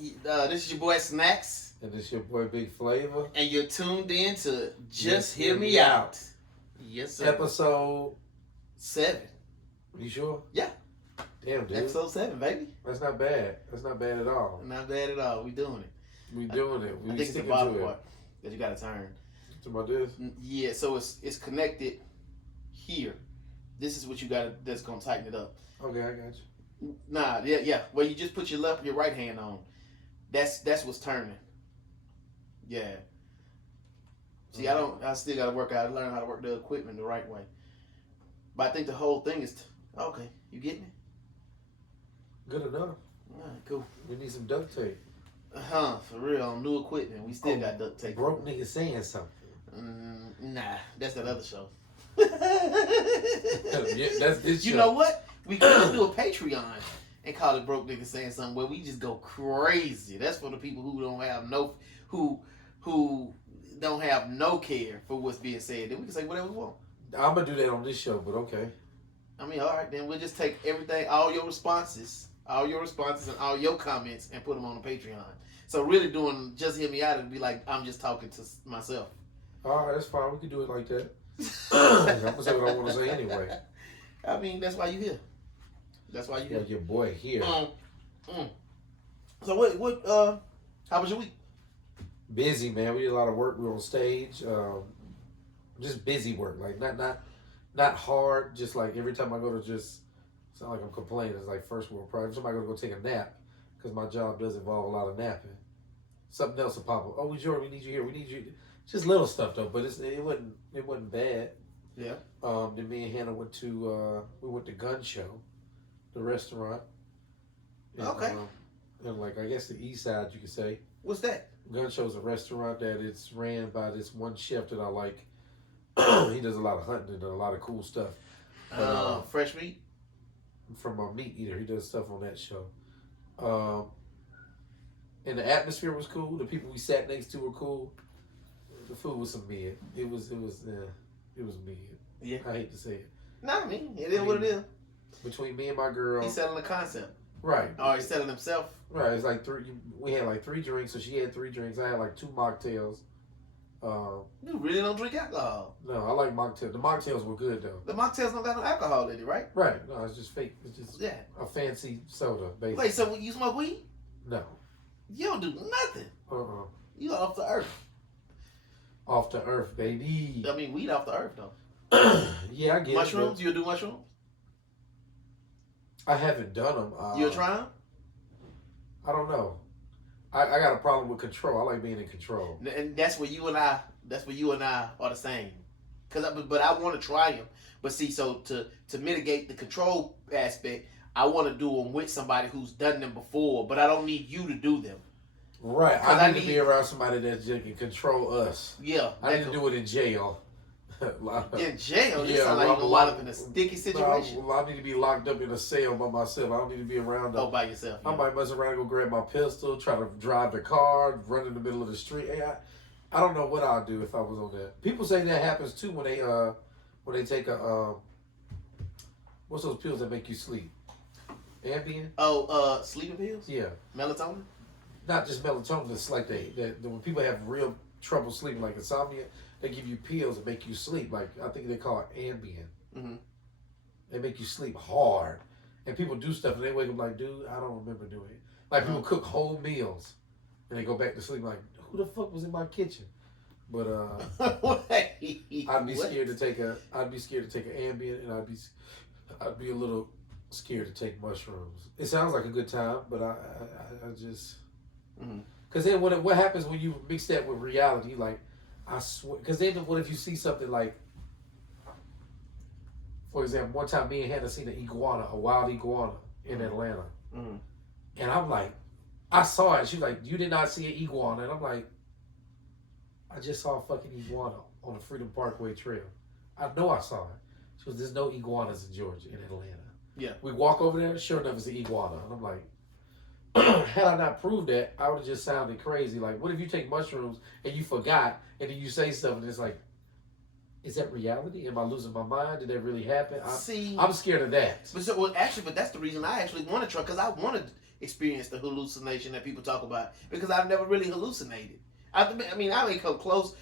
This is your boy Snacks. And this your boy Big Flavor. And you're tuned in to Just Hear Me Out. Yes, sir. Episode 7. You sure? Yeah. Damn, dude. Episode 7, baby. That's not bad. That's not bad at all. Not bad at all. We doing it. We doing it. We I think it's the bottom part that you got to turn. What about this? Yeah, so it's connected here. This is what you got that's going to tighten it up. Okay, I got you. Nah, yeah. Well, you just put your right hand on. That's what's turning. Yeah. See, I still got to work out. I learn how to work the equipment the right way. But I think the whole thing is okay. You getting it? Good enough. All right, cool. We need some duct tape. For real, on new equipment, we still got duct tape. Broke nigga saying something. Nah, that's that other show. Yeah, that's this show. You know what? We could do a Patreon and call it Broke Niggas Saying Something where we just go crazy. That's for the people who don't have who don't have no care for what's being said. Then we can say whatever we want. I'm gonna do that on this show, but okay. I mean, all right, then we'll just take everything, all your responses and all your comments and put them on the Patreon. So really doing Just Hear Me Out and be like, I'm just talking to myself. All right, that's fine. We can do it like that. I'm gonna say what I want to say anyway. I mean, that's why you here. That's why you here. Yeah, your boy here. So what? How was your week? Busy, man. We did a lot of work. We were on stage. Just busy work, like not hard. Just like every time I go to it's not like I'm complaining. It's like first world problem. Somebody gonna go take a nap because my job does involve a lot of napping. Something else will pop up. Oh, Jordan, we need you here. We need you. Just little stuff though, but it wasn't bad. Yeah. Then me and Hannah went to Gun Show, the restaurant. And, okay. And like I guess the East Side, you could say. What's that? Gun Show's a restaurant that it's ran by this one chef that I like. He does a lot of hunting and a lot of cool stuff. But, fresh meat? From a meat eater. He does stuff on that show. And the atmosphere was cool. The people we sat next to were cool. The food was some mid. It was mid. Yeah. I hate to say it. No, I mean, it is what it is. Between me and my girl. He's selling the concept. Right. Oh, he's selling himself? Right. It's like we had like 3 drinks, so she had 3 drinks. I had like 2 mocktails. You really don't drink alcohol? No, I like mocktails. The mocktails were good though. The mocktails don't got no alcohol in it, right? Right. No, it's just fake. It's just a fancy soda, basically. Wait, so you smoke weed? No. You don't do nothing. You off the earth. Off the earth, baby. I mean, weed off the earth though. Yeah, I get mushrooms? You'll do mushrooms? I haven't done them. You'll try them? I don't know. I got a problem with control. I like being in control. And that's where you and I are the same. But I want to try them. But see, so to mitigate the control aspect, I want to do them with somebody who's done them before. But I don't need you to do them. Right. I need to be around somebody that can control us. Yeah. I need to do it in jail. In jail? You sound like you're going to wind up in a sticky situation. I need to be locked up in a cell by myself. I don't need to be around. By yourself. Yeah. I might mess around and go grab my pistol, try to drive the car, run in the middle of the street. Hey, I don't know what I'd do if I was on that. People say that happens too when they take a what's those pills that make you sleep? Ambien? Oh, sleeping pills? Yeah. Melatonin? Not just melatonin. It's like when people have real trouble sleeping, like insomnia, they give you pills that make you sleep. Like I think they call it Ambien. Mm-hmm. They make you sleep hard, and people do stuff and they wake up like, dude, I don't remember doing it. Like people cook whole meals, and they go back to sleep like, who the fuck was in my kitchen? But I'd be scared to take an Ambien, and I'd be a little scared to take mushrooms. It sounds like a good time, but I just because then what happens when you mix that with reality? Like I swear, because then what if you see something like, for example, one time me and Hannah seen a wild iguana in Atlanta, and I'm like, I saw it. She was like, you did not see an iguana, and I'm like, I just saw a fucking iguana on the Freedom Parkway Trail. I know I saw it. She goes, there's no iguanas in Georgia, in Atlanta. Yeah. We walk over there, sure enough, it's an iguana. And I'm like, had I not proved that, I would have just sounded crazy. Like, what if you take mushrooms and you forgot, and then you say stuff, and it's like, is that reality? Am I losing my mind? Did that really happen? I'm scared of that. But that's the reason I actually want to try, because I want to experience the hallucination that people talk about because I've never really hallucinated. I mean, I ain't come close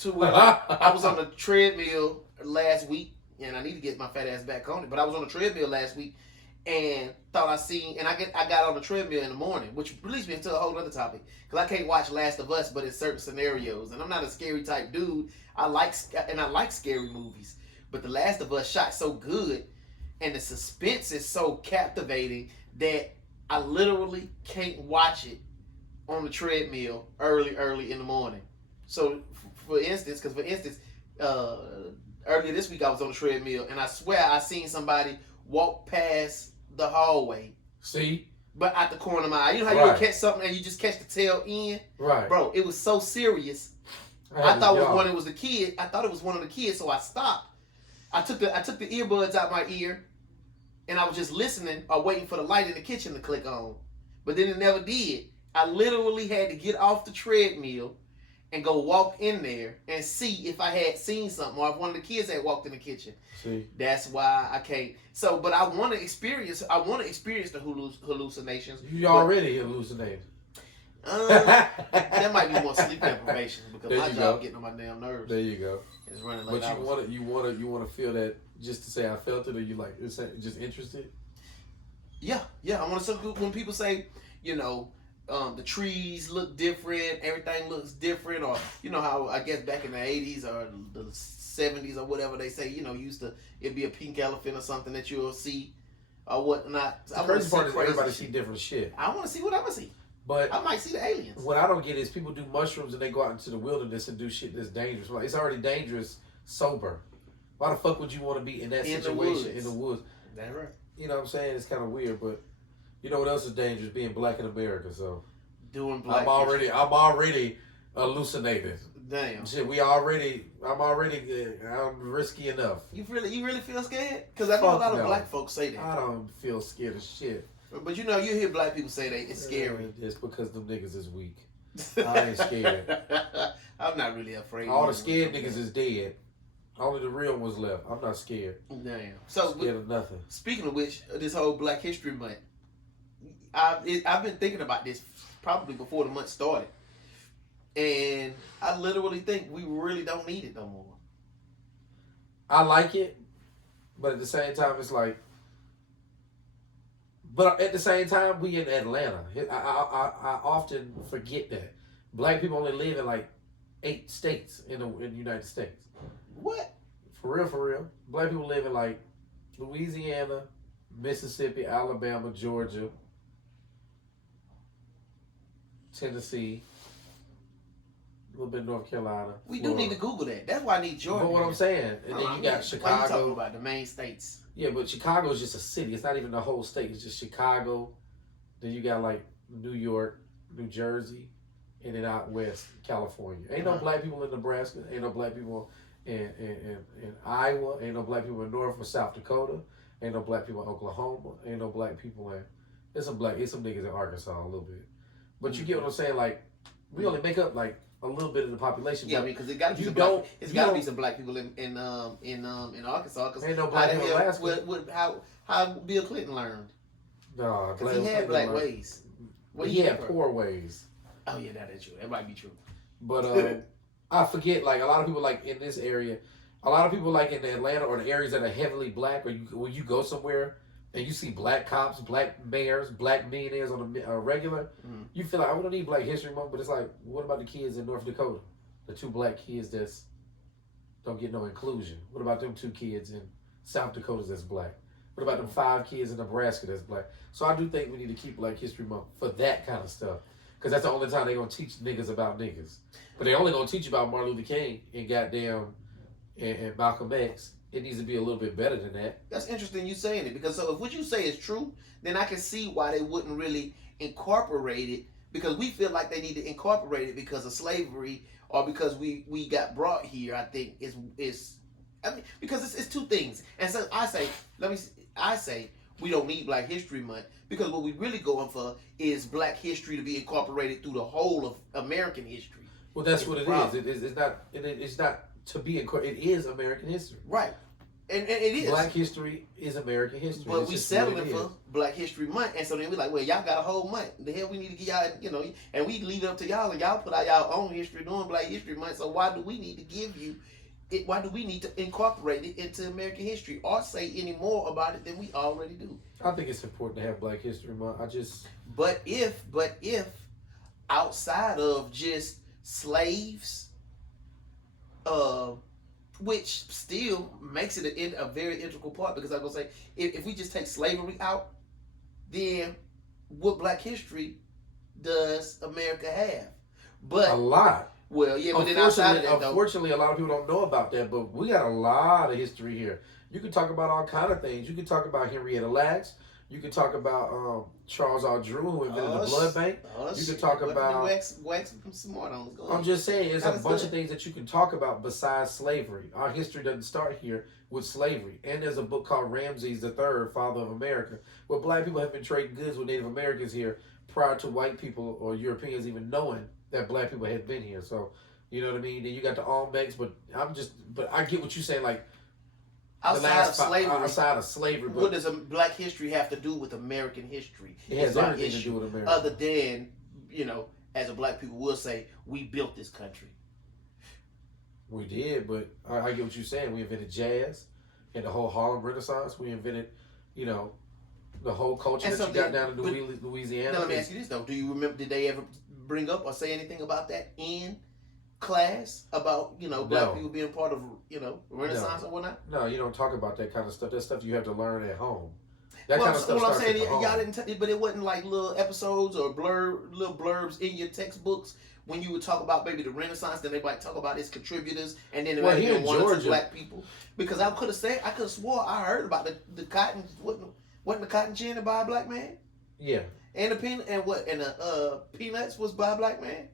to where I was on the treadmill last week, and I need to get my fat ass back on it. But I was on the treadmill last week and thought I seen, and I got on the treadmill in the morning, which leads me into a whole other topic because I can't watch Last of Us, but in certain scenarios, and I'm not a scary type dude. I like scary movies, but The Last of Us shot so good, and the suspense is so captivating that I literally can't watch it on the treadmill early in the morning. So, for instance, earlier this week I was on the treadmill, and I swear I seen somebody walk past the hallway. See? But at the corner of my eye. You know how you catch something and you just catch the tail end? Right. Bro, it was so serious. I thought it was the kid. I thought it was one of the kids, so I stopped. I took the earbuds out my ear, and I was just listening or waiting for the light in the kitchen to click on. But then it never did. I literally had to get off the treadmill and go walk in there and see if I had seen something or if one of the kids had walked in the kitchen. See, that's why I can't. So, but I want to experience. I want to experience the hallucinations. You already hallucinated. That might be more sleep deprivation because there my job getting on my damn nerves. There you go. It's running late. But you want to feel that just to say I felt it, or you like it's just interested. Yeah. I want to. When people say, you know, the trees look different, everything looks different, or you know how I guess back in the 80s or the 70s or whatever they say, you know, it'd be a pink elephant or something that you'll see or whatnot. The crazy part is everybody see different shit. I want to see what I'm gonna see. But I might see the aliens. What I don't get is people do mushrooms and they go out into the wilderness and do shit that's dangerous. Like, it's already dangerous sober. Why the fuck would you want to be in that situation in the woods? That's right. You know what I'm saying? It's kind of weird, but you know what else is dangerous? Being black in America. So doing black. I'm already hallucinated. Damn. Shit, I'm risky enough. You really feel scared? Because I know a lot of black folks say that. I don't feel scared of shit. But you know, you hear black people say that it's scary. It's because them niggas is weak. I ain't scared. I'm not really afraid. All the scared niggas is dead. Only the real ones left. I'm not scared. Damn. So scared of nothing. Speaking of which, this whole Black History Month, I've been thinking about this probably before the month started, and I literally think we really don't need it no more. I like it, but at the same time, it's like. But at the same time, we in Atlanta. I often forget that black people only live in like 8 states in the United States. What? For real. Black people live in like Louisiana, Mississippi, Alabama, Georgia, Tennessee, a little bit of North Carolina. We do need to Google that. That's why I need Georgia. But what I'm saying, and then you got Chicago. What are you talking about? The main states. Yeah, but Chicago is just a city. It's not even the whole state. It's just Chicago. Then you got like New York, New Jersey, and then out west, California. Ain't no black people in Nebraska. Ain't no black people in Iowa. Ain't no black people in North or South Dakota. Ain't no black people in Oklahoma. Ain't no black people in. There's some niggas in Arkansas a little bit. But you get what I'm saying? like, we only make up like a little bit of the population. Yeah, because it got to be some black people in Arkansas. Cause ain't no black people in Alaska. How Bill Clinton learned? No, because he had black ways. He had poor ways. Oh yeah, that is true. That might be true. But I forget. Like a lot of people like in this area, a lot of people like in Atlanta or the areas that are heavily black. Or when you go somewhere and you see black cops, black mayors, black millionaires on a regular, you feel like I don't need Black History Month, but it's like, what about the kids in North Dakota? The 2 black kids that's don't get no inclusion. What about them 2 kids in South Dakota that's black? What about them 5 kids in Nebraska that's black? So I do think we need to keep Black History Month for that kind of stuff. Because that's the only time they're going to teach niggas about niggas. But they only going to teach you about Martin Luther King and goddamn and Malcolm X. It needs to be a little bit better than that. That's interesting you saying it, because so if what you say is true, then I can see why they wouldn't really incorporate it, because we feel like they need to incorporate it because of slavery or because we got brought here. I think is because it's 2 things. And so I say we don't need Black History Month because what we really going for is Black history to be incorporated through the whole of American history. Well, that's what it is. It's not to be incorporated. It is American history. Right. and it is. Black history is American history. But It's we just what settling it for is. Black History Month, and so then we like, well, y'all got a whole month. The hell we need to give y'all, and we leave it up to y'all, and y'all put out y'all own history doing Black History Month. So why do we need to give you it? Why do we need to incorporate it into American history or say any more about it than we already do? I think it's important to have Black History Month. But if outside of just slaves, which still makes it a very integral part, because I'm gonna say if we just take slavery out, then what Black history does America have? But a lot. well, yeah, but then outside of that, though, Unfortunately, a lot of people don't know about that, but we got a lot of history here. You can talk about all kind of things. You can talk about Henrietta Lacks. You can talk about Charles R. Drew, who invented the blood bank. You can talk about. wax some more on. I'm just saying, there's a bunch of things that you can talk about besides slavery. Our history doesn't start here with slavery. And there's a book called Ramses III, Father of America, where Black people have been trading goods with Native Americans here prior to white people or Europeans even knowing that Black people had been here. So, you know what I mean? Then you got the Olmecs, but I get what you're saying, like, outside of slavery, but what does a Black history have to do with American history? it has everything to do with America. Other than, as a Black people will say, we built this country. We did, but I get what you're saying. We invented jazz and the whole Harlem Renaissance. We invented, the whole culture And that so you got then- down in Louisiana. Now let me ask you this though: do you remember? Did they ever bring up or say anything about that in class about Black people being part of Renaissance or whatnot? No, you don't talk about that kind of stuff. That's stuff you have to learn at home. That Well, kind of stuff what I'm starts saying, at home. y'all didn't, but it wasn't like little episodes or little blurbs in your textbooks when you would talk about maybe the Renaissance. Then they might talk about its contributors, and then it might here be in one or Georgia- two Black people. Because I could have swore I heard about the cotton. Wasn't the cotton gin by a Black man? Yeah. And the peanuts was by a Black man.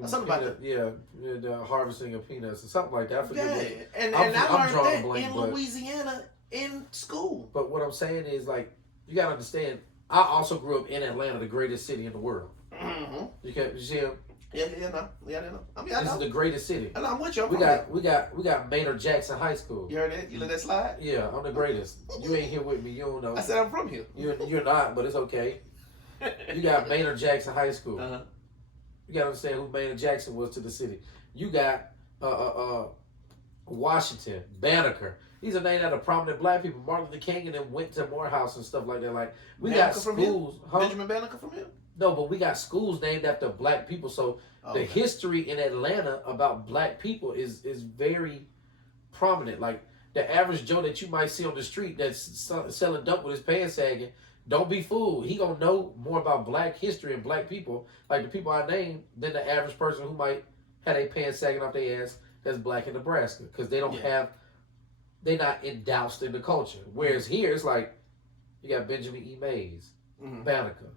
Or something about that. Yeah, the harvesting of peanuts or something like that. I forget Yeah, what. and I'm I learned drawing a that blank, in but- Louisiana in school. But what I'm saying is, like, you gotta understand. I also grew up in Atlanta, the greatest city in the world. Mm-hmm. You see him? Yeah, no. I mean, I This know. is the greatest city. I know. I'm with you. We got Maynard Jackson High School. You heard that? You let that slide? Yeah, I'm the greatest. You ain't here with me. You don't know. I said I'm from here. You're not, but it's okay. You got Maynard Jackson High School. Uh-huh. You gotta understand who Maynard Jackson was to the city. You got Washington, Banneker. These are named after prominent Black people. Martin Luther King and them went to Morehouse and stuff like that. Like we got Banneker from here? schools. Huh? Benjamin Banneker from here? No, but we got schools named after Black people. So the history in Atlanta about Black people is very prominent. Like the average Joe that you might see on the street that's selling dope with his pants sagging, don't be fooled. He gonna know more about Black history and Black people, like the people I named, than the average person who might have their pants sagging off their ass that's Black in Nebraska, because they don't have, they're not endoused in the culture. Whereas here it's like you got Benjamin E. Mays, Banneker,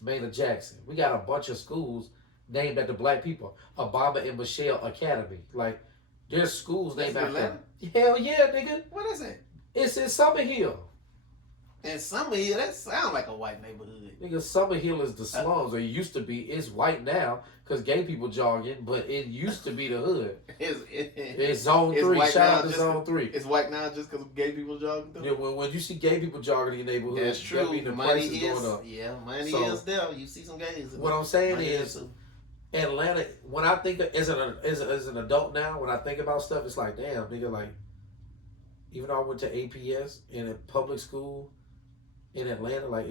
Maynard Jackson. We got a bunch of schools named after Black people. Obama and Michelle Academy. Like there's schools named That's in after. Hell yeah, nigga. What is it? It's in Summerhill. And some of you, that sound like a white neighborhood. Nigga, Summerhill is the slums, or it used to be. It's white now because gay people jogging, but it used to be the hood. It's Zone 3. white Shout now out to just- Zone 3. It's white now just because gay people jogging through. Yeah, when you see gay people jogging in your neighborhood, That's that true. mean the Money price is going up. Yeah, money So, is there. You see some gays. What I'm saying Money is, too. Atlanta, when I think of, as an adult now, when I think about stuff, it's like, damn, nigga, like, even though I went to APS in a public school in Atlanta, like,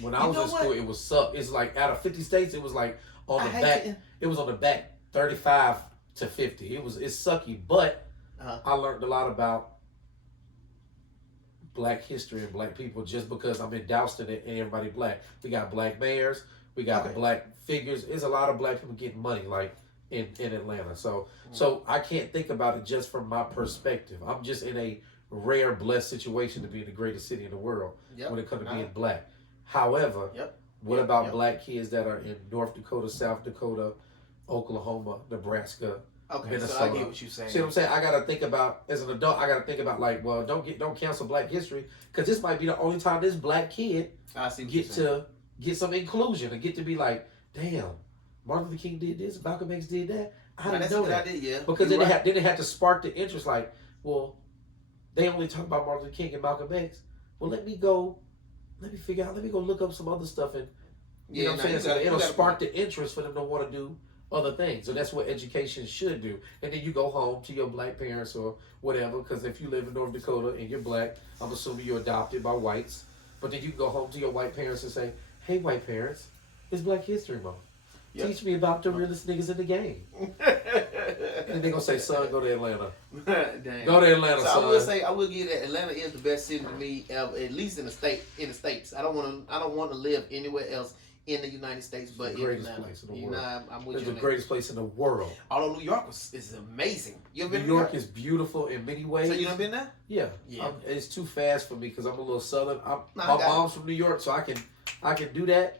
when I was in school, it was suck. It's like, out of 50 states, it was like on the back, it was on the back 35 to 50. It's sucky, but I learned a lot about Black history and Black people just because I'm endoused in it and everybody Black. We got Black mayors, we got the Black figures. There's a lot of Black people getting money, like in Atlanta. So I can't think about it just from my perspective. I'm just in a rare, blessed situation to be in the greatest city in the world when it comes to being Black. However, what about Black kids that are in North Dakota, South Dakota, Oklahoma, Nebraska, Minnesota? So I get what you're saying. See what I'm saying? I gotta think about, as an adult, I gotta think about, like, well, don't cancel Black history, because this might be the only time this Black kid get some inclusion and get to be like, damn, Martin Luther King did this, Malcolm X did that. I didn't know that. Idea, Because then they had to spark the interest, like, well, They only talk about Martin Luther King and Malcolm X. Well, let me figure out, let me go look up some other stuff, and you know what I'm saying? It'll spark the interest for them to want to do other things. So that's what education should do. And then you go home to your black parents or whatever, because if you live in North Dakota and you're black, I'm assuming you're adopted by whites. But then you can go home to your white parents and say, hey, white parents, it's Black History Month. Yep. Teach me about the realest niggas in the game. And they're going to say, son, go to Atlanta. Damn. Go to Atlanta, so son. I will give that Atlanta is the best city to me, at least in the States. I don't want to live anywhere else in the United States, but the greatest place in the world. I'm with it's you. The greatest place in the world. Although New York is amazing. You ever been New York is beautiful in many ways. So you done been there? Yeah. It's too fast for me because I'm a little southern. My mom's from New York, so I can do that.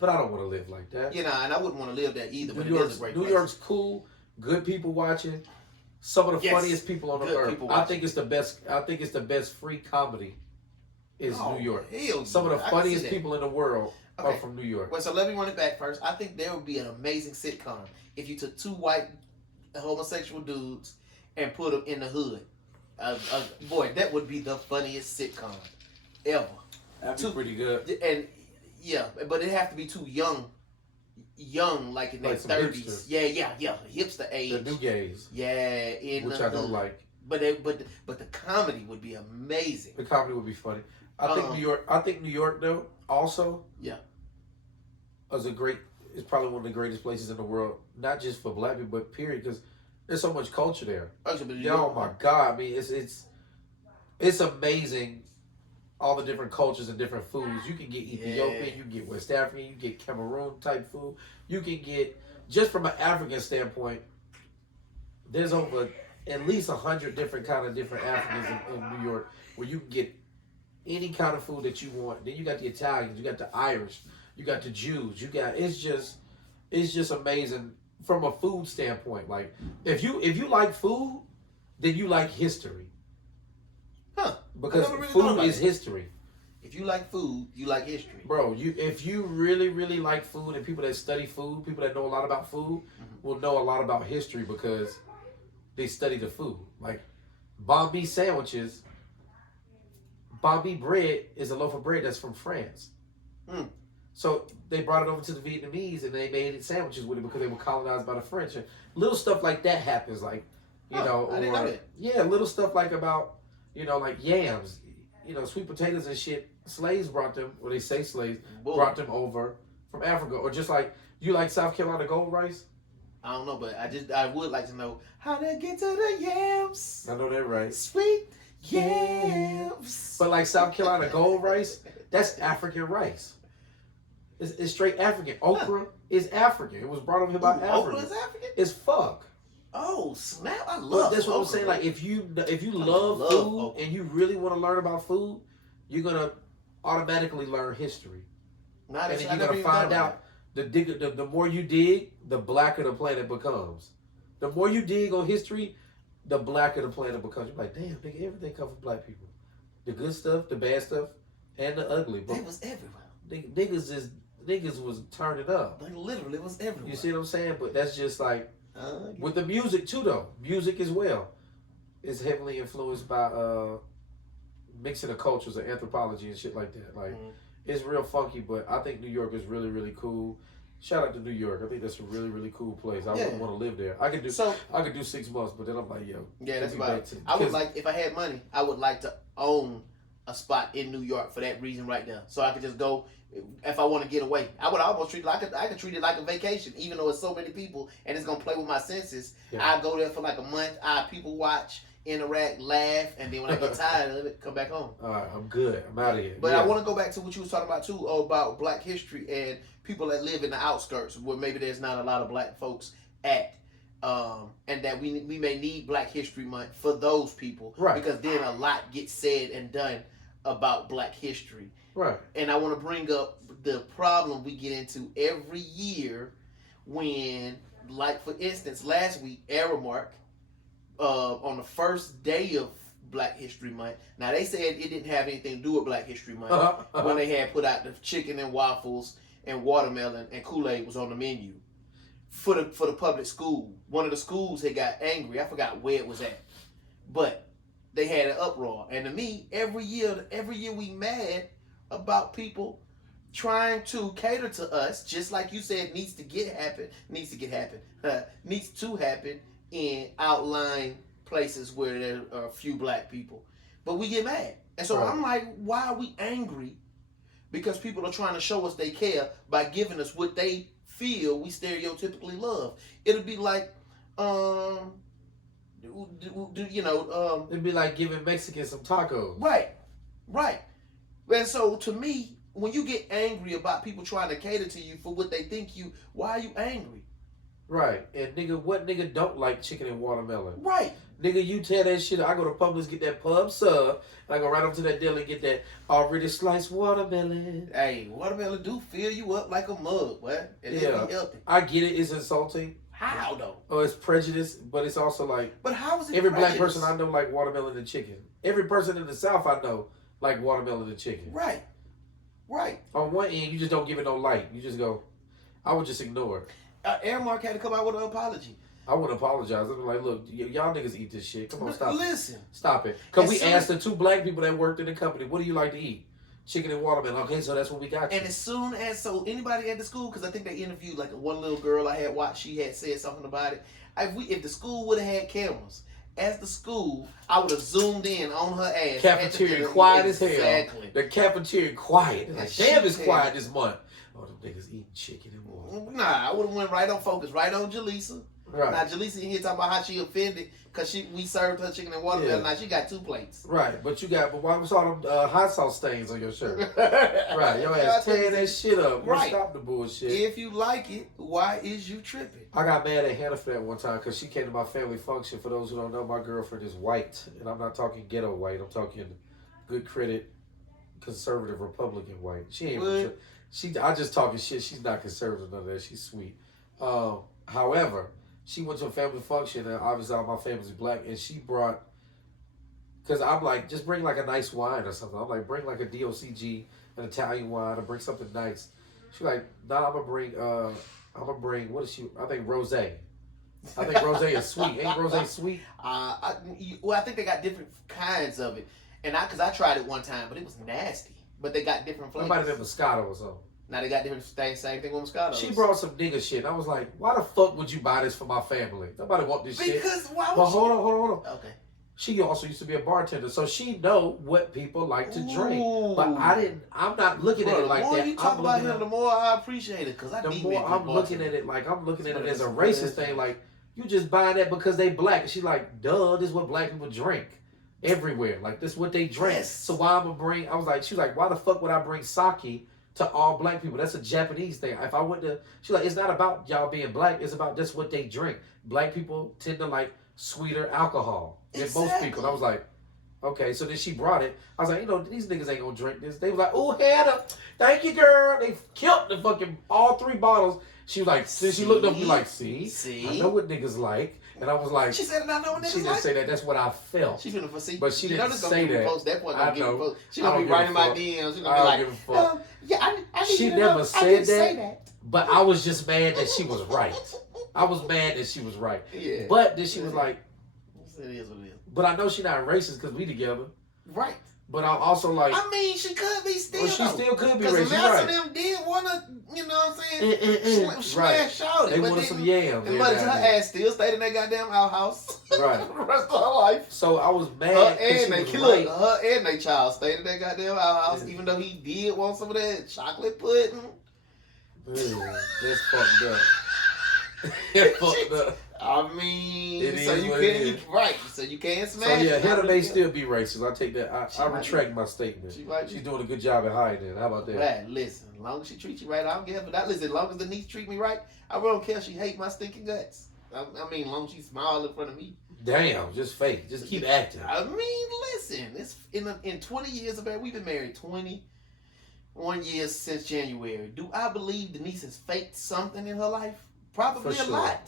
But I don't want to live like that. And I wouldn't want to live there either. But New York's York's cool. Good people watching. Some of the funniest people on the earth. I think it's the best. I think it's the best free comedy. Is New York. Some of the funniest people in the world are from New York. Well, so let me run it back first. I think there would be an amazing sitcom if you took two white homosexual dudes and put them in the hood. Boy, that would be the funniest sitcom ever. That'd be pretty good. And yeah, but it have to be too young, like in their 30s. Yeah, hipster age. The new gays. Yeah, which I don't like. But the comedy would be amazing. The comedy would be funny. I think New York though also is probably one of the greatest places in the world, not just for black people, but period, because there's so much culture there. Oh my God! I mean, it's amazing. All the different cultures and different foods. You can get Ethiopian, you can get West African, you can get Cameroon type food. You can get, just from an African standpoint, there's over at least 100 different Africans in New York where you can get any kind of food that you want. Then you got the Italians, you got the Irish, you got the Jews, it's just amazing from a food standpoint. Like if you like food, then you like history. Huh. Because food is history. If you like food, you like history. Bro, if you really, really like food, and people that study food, people that know a lot about food, will know a lot about history because they study the food. Like banh mi sandwiches, banh mi bread is a loaf of bread that's from France. So they brought it over to the Vietnamese and they made sandwiches with it because they were colonized by the French. And little stuff like that happens, like, I didn't know that. Yeah, little stuff like about, like yams, sweet potatoes and shit. Slaves brought them, or they say slaves brought them over from Africa. Or just like, you like South Carolina gold rice? I don't know, but I would like to know how to get to the yams. I know that right. Sweet yams. But like South Carolina gold rice, that's African rice. It's straight African. Okra is African. It was brought over here by Africa. Okra is African? It's fuck. Oh snap! I love. That's what I'm saying. Like if you love food okra, and you really want to learn about food, you're gonna automatically learn history. And then you're gonna find out the more you dig, the blacker the planet becomes. The more you dig on history, the blacker the planet becomes. You're like, damn, nigga, everything comes from black people. The good stuff, the bad stuff, and the ugly. But it was everywhere. Niggas was turning up. Like literally, it was everywhere. You see what I'm saying? But that's just like. With the music too, though. Music as well is heavily influenced by mixing of cultures and anthropology and shit like that. Like it's real funky, but I think New York is really, really cool. Shout out to New York. I think that's a really, really cool place. I wouldn't want to live there. I could do 6 months, but then I'm like, yo. Yeah, that's about it. I would like, if I had money, I would like to own a spot in New York for that reason right there. So I could just go. If I want to get away, I would almost treat it like I could treat it like a vacation, even though it's so many people and it's gonna play with my senses. Yeah. I go there for like a month. I people watch, interact, laugh, and then when I get tired of it, come back home. All right, I'm good. I'm out of here. But I want to go back to what you was talking about too, about Black history and people that live in the outskirts where maybe there's not a lot of black folks at. And that we may need Black History Month for those people, right? Because then a lot gets said and done about Black history. Right. And I want to bring up the problem we get into every year when, like for instance, last week, Aramark, on the first day of Black History Month, now they said it didn't have anything to do with Black History Month when they had put out the chicken and waffles and watermelon and Kool-Aid was on the menu for the public school. One of the schools had got angry. I forgot where it was at. But they had an uproar. And to me, every year we mad about people trying to cater to us, just like you said, needs to happen in outlying places where there are a few black people. But we get mad. And so I'm like, why are we angry? Because people are trying to show us they care by giving us what they feel we stereotypically love. It'll be like, it'd be like giving Mexicans some tacos. Right. And so to me, when you get angry about people trying to cater to you for what they think you, why are you angry? Right. And nigga, what nigga don't like chicken and watermelon? Right. Nigga, you tear that shit. I go to Publix, get that pub sub. I go right up to that deli and get that already sliced watermelon. Hey, watermelon do fill you up like a mug, what? And yeah. Be healthy. I get it. It's insulting. How though? Oh, it's prejudice, but it's also like. But how is it? Every prejudice? black person I know like watermelon and chicken. Every person in the South I know like watermelon and chicken. Right. On one end, you just don't give it no light. You just go. I would just ignore it. Airmark had to come out with an apology. I would apologize. I'd be like, look, y'all niggas eat this shit. Come on, stop Listen. Stop it. Because we asked the two black people that worked in the company, what do you like to eat? Chicken and watermelon. Okay, so that's what we got. And as soon as, anybody at the school, because I think they interviewed like one little girl I had watched, she had said something about it. If the school would have had cameras, as the school, I would have zoomed in on her ass. Cafeteria quiet as hell. Exactly. The cafeteria quiet. Like, damn, it's quiet this month. Oh, them niggas eating chicken and water. Nah, I would have went right on focus, right on Jaleesa. Right. Now Jaleesa in here talking about how she offended because we served her chicken and watermelon. Now she got 2 plates. Right, but why was all them hot sauce stains on your shirt? Right, your ass tearing that shit up. Right. Stop the bullshit. If you like it, why is you tripping? I got mad at Hannah for that one time because she came to my family function. For those who don't know, my girlfriend is white, and I'm not talking ghetto white. I'm talking good credit, conservative Republican white. She ain't. I just talking shit. She's not conservative, none of that. She's sweet. However, she went to a family function, and obviously all my family's black, and she brought, because I'm like, just bring like a nice wine or something. I'm like, bring like a DOCG, an Italian wine, or bring something nice. She's like, nah, I'm gonna bring, what is she, I think rosé. I think rosé is sweet. Ain't rosé sweet? I think they got different kinds of it. And because I tried it one time, but it was nasty. But they got different flavors. Somebody did Moscato or something. Now they got different things, same thing with Moscato. She brought some nigga shit. I was like, why the fuck would you buy this for my family? Nobody want this shit. Because why would hold on. Okay. She also used to be a bartender, so she know what people like to drink. But I'm not looking at it like that. The more you talk about him, the more I appreciate it. The more I'm looking at it like, I'm looking at it as a racist thing. Like, you just buying that because they black. And she's like, duh, this is what black people drink. Everywhere. Like, this is what they drink. Yes. So why I'm gonna bring, she was like, why the fuck would I bring sake to all black people? That's a Japanese thing. If I went to, she's like, it's not about y'all being black. It's about just what they drink. Black people tend to like sweeter alcohol than most people. And I was like, okay. So then she brought it. I was like, these niggas ain't gonna drink this. They was like, oh, Hannah, thank you, girl. They killed the fucking all 3 bottles. She was like, she looked up and be like, see, I know what niggas like. And I was like, she said, I know what niggas like. She didn't say that. That's what I felt. She finna see, but she didn't say that. I know. She gonna be writing my DMs. She gonna be like, I she never said that. But I was just mad that she was right. I was mad that she was right. Yeah. But then she was like, it is what it is. But I know she's not racist because we together. Right. But I'm also like, I mean, she could be still. Well, she still could be racist. Because the rest of them did want to, you know what I'm saying? Smash out. They wanted some yams. But her ass still stayed in that goddamn outhouse. Right. For the rest of her life. So I was mad. Her and their child stayed in that goddamn outhouse, even though he did want some of that chocolate pudding. That's fucked up. That's fucked up. I mean, so you can't smash. So yeah, Hannah may still be racist. I take that. I retract my statement. She's doing a good job at hiding it. How about that? Right, listen, as long as she treats you right, I don't care for that. Listen, as long as the niece treat me right, I really don't care if she hate my stinking guts. I mean, as long as she smile in front of me. Damn, just fake. Just keep acting. I mean, listen, it's in 20 years of marriage, we've been married 21 years since January. Do I believe Denise has faked something in her life? Probably a lot.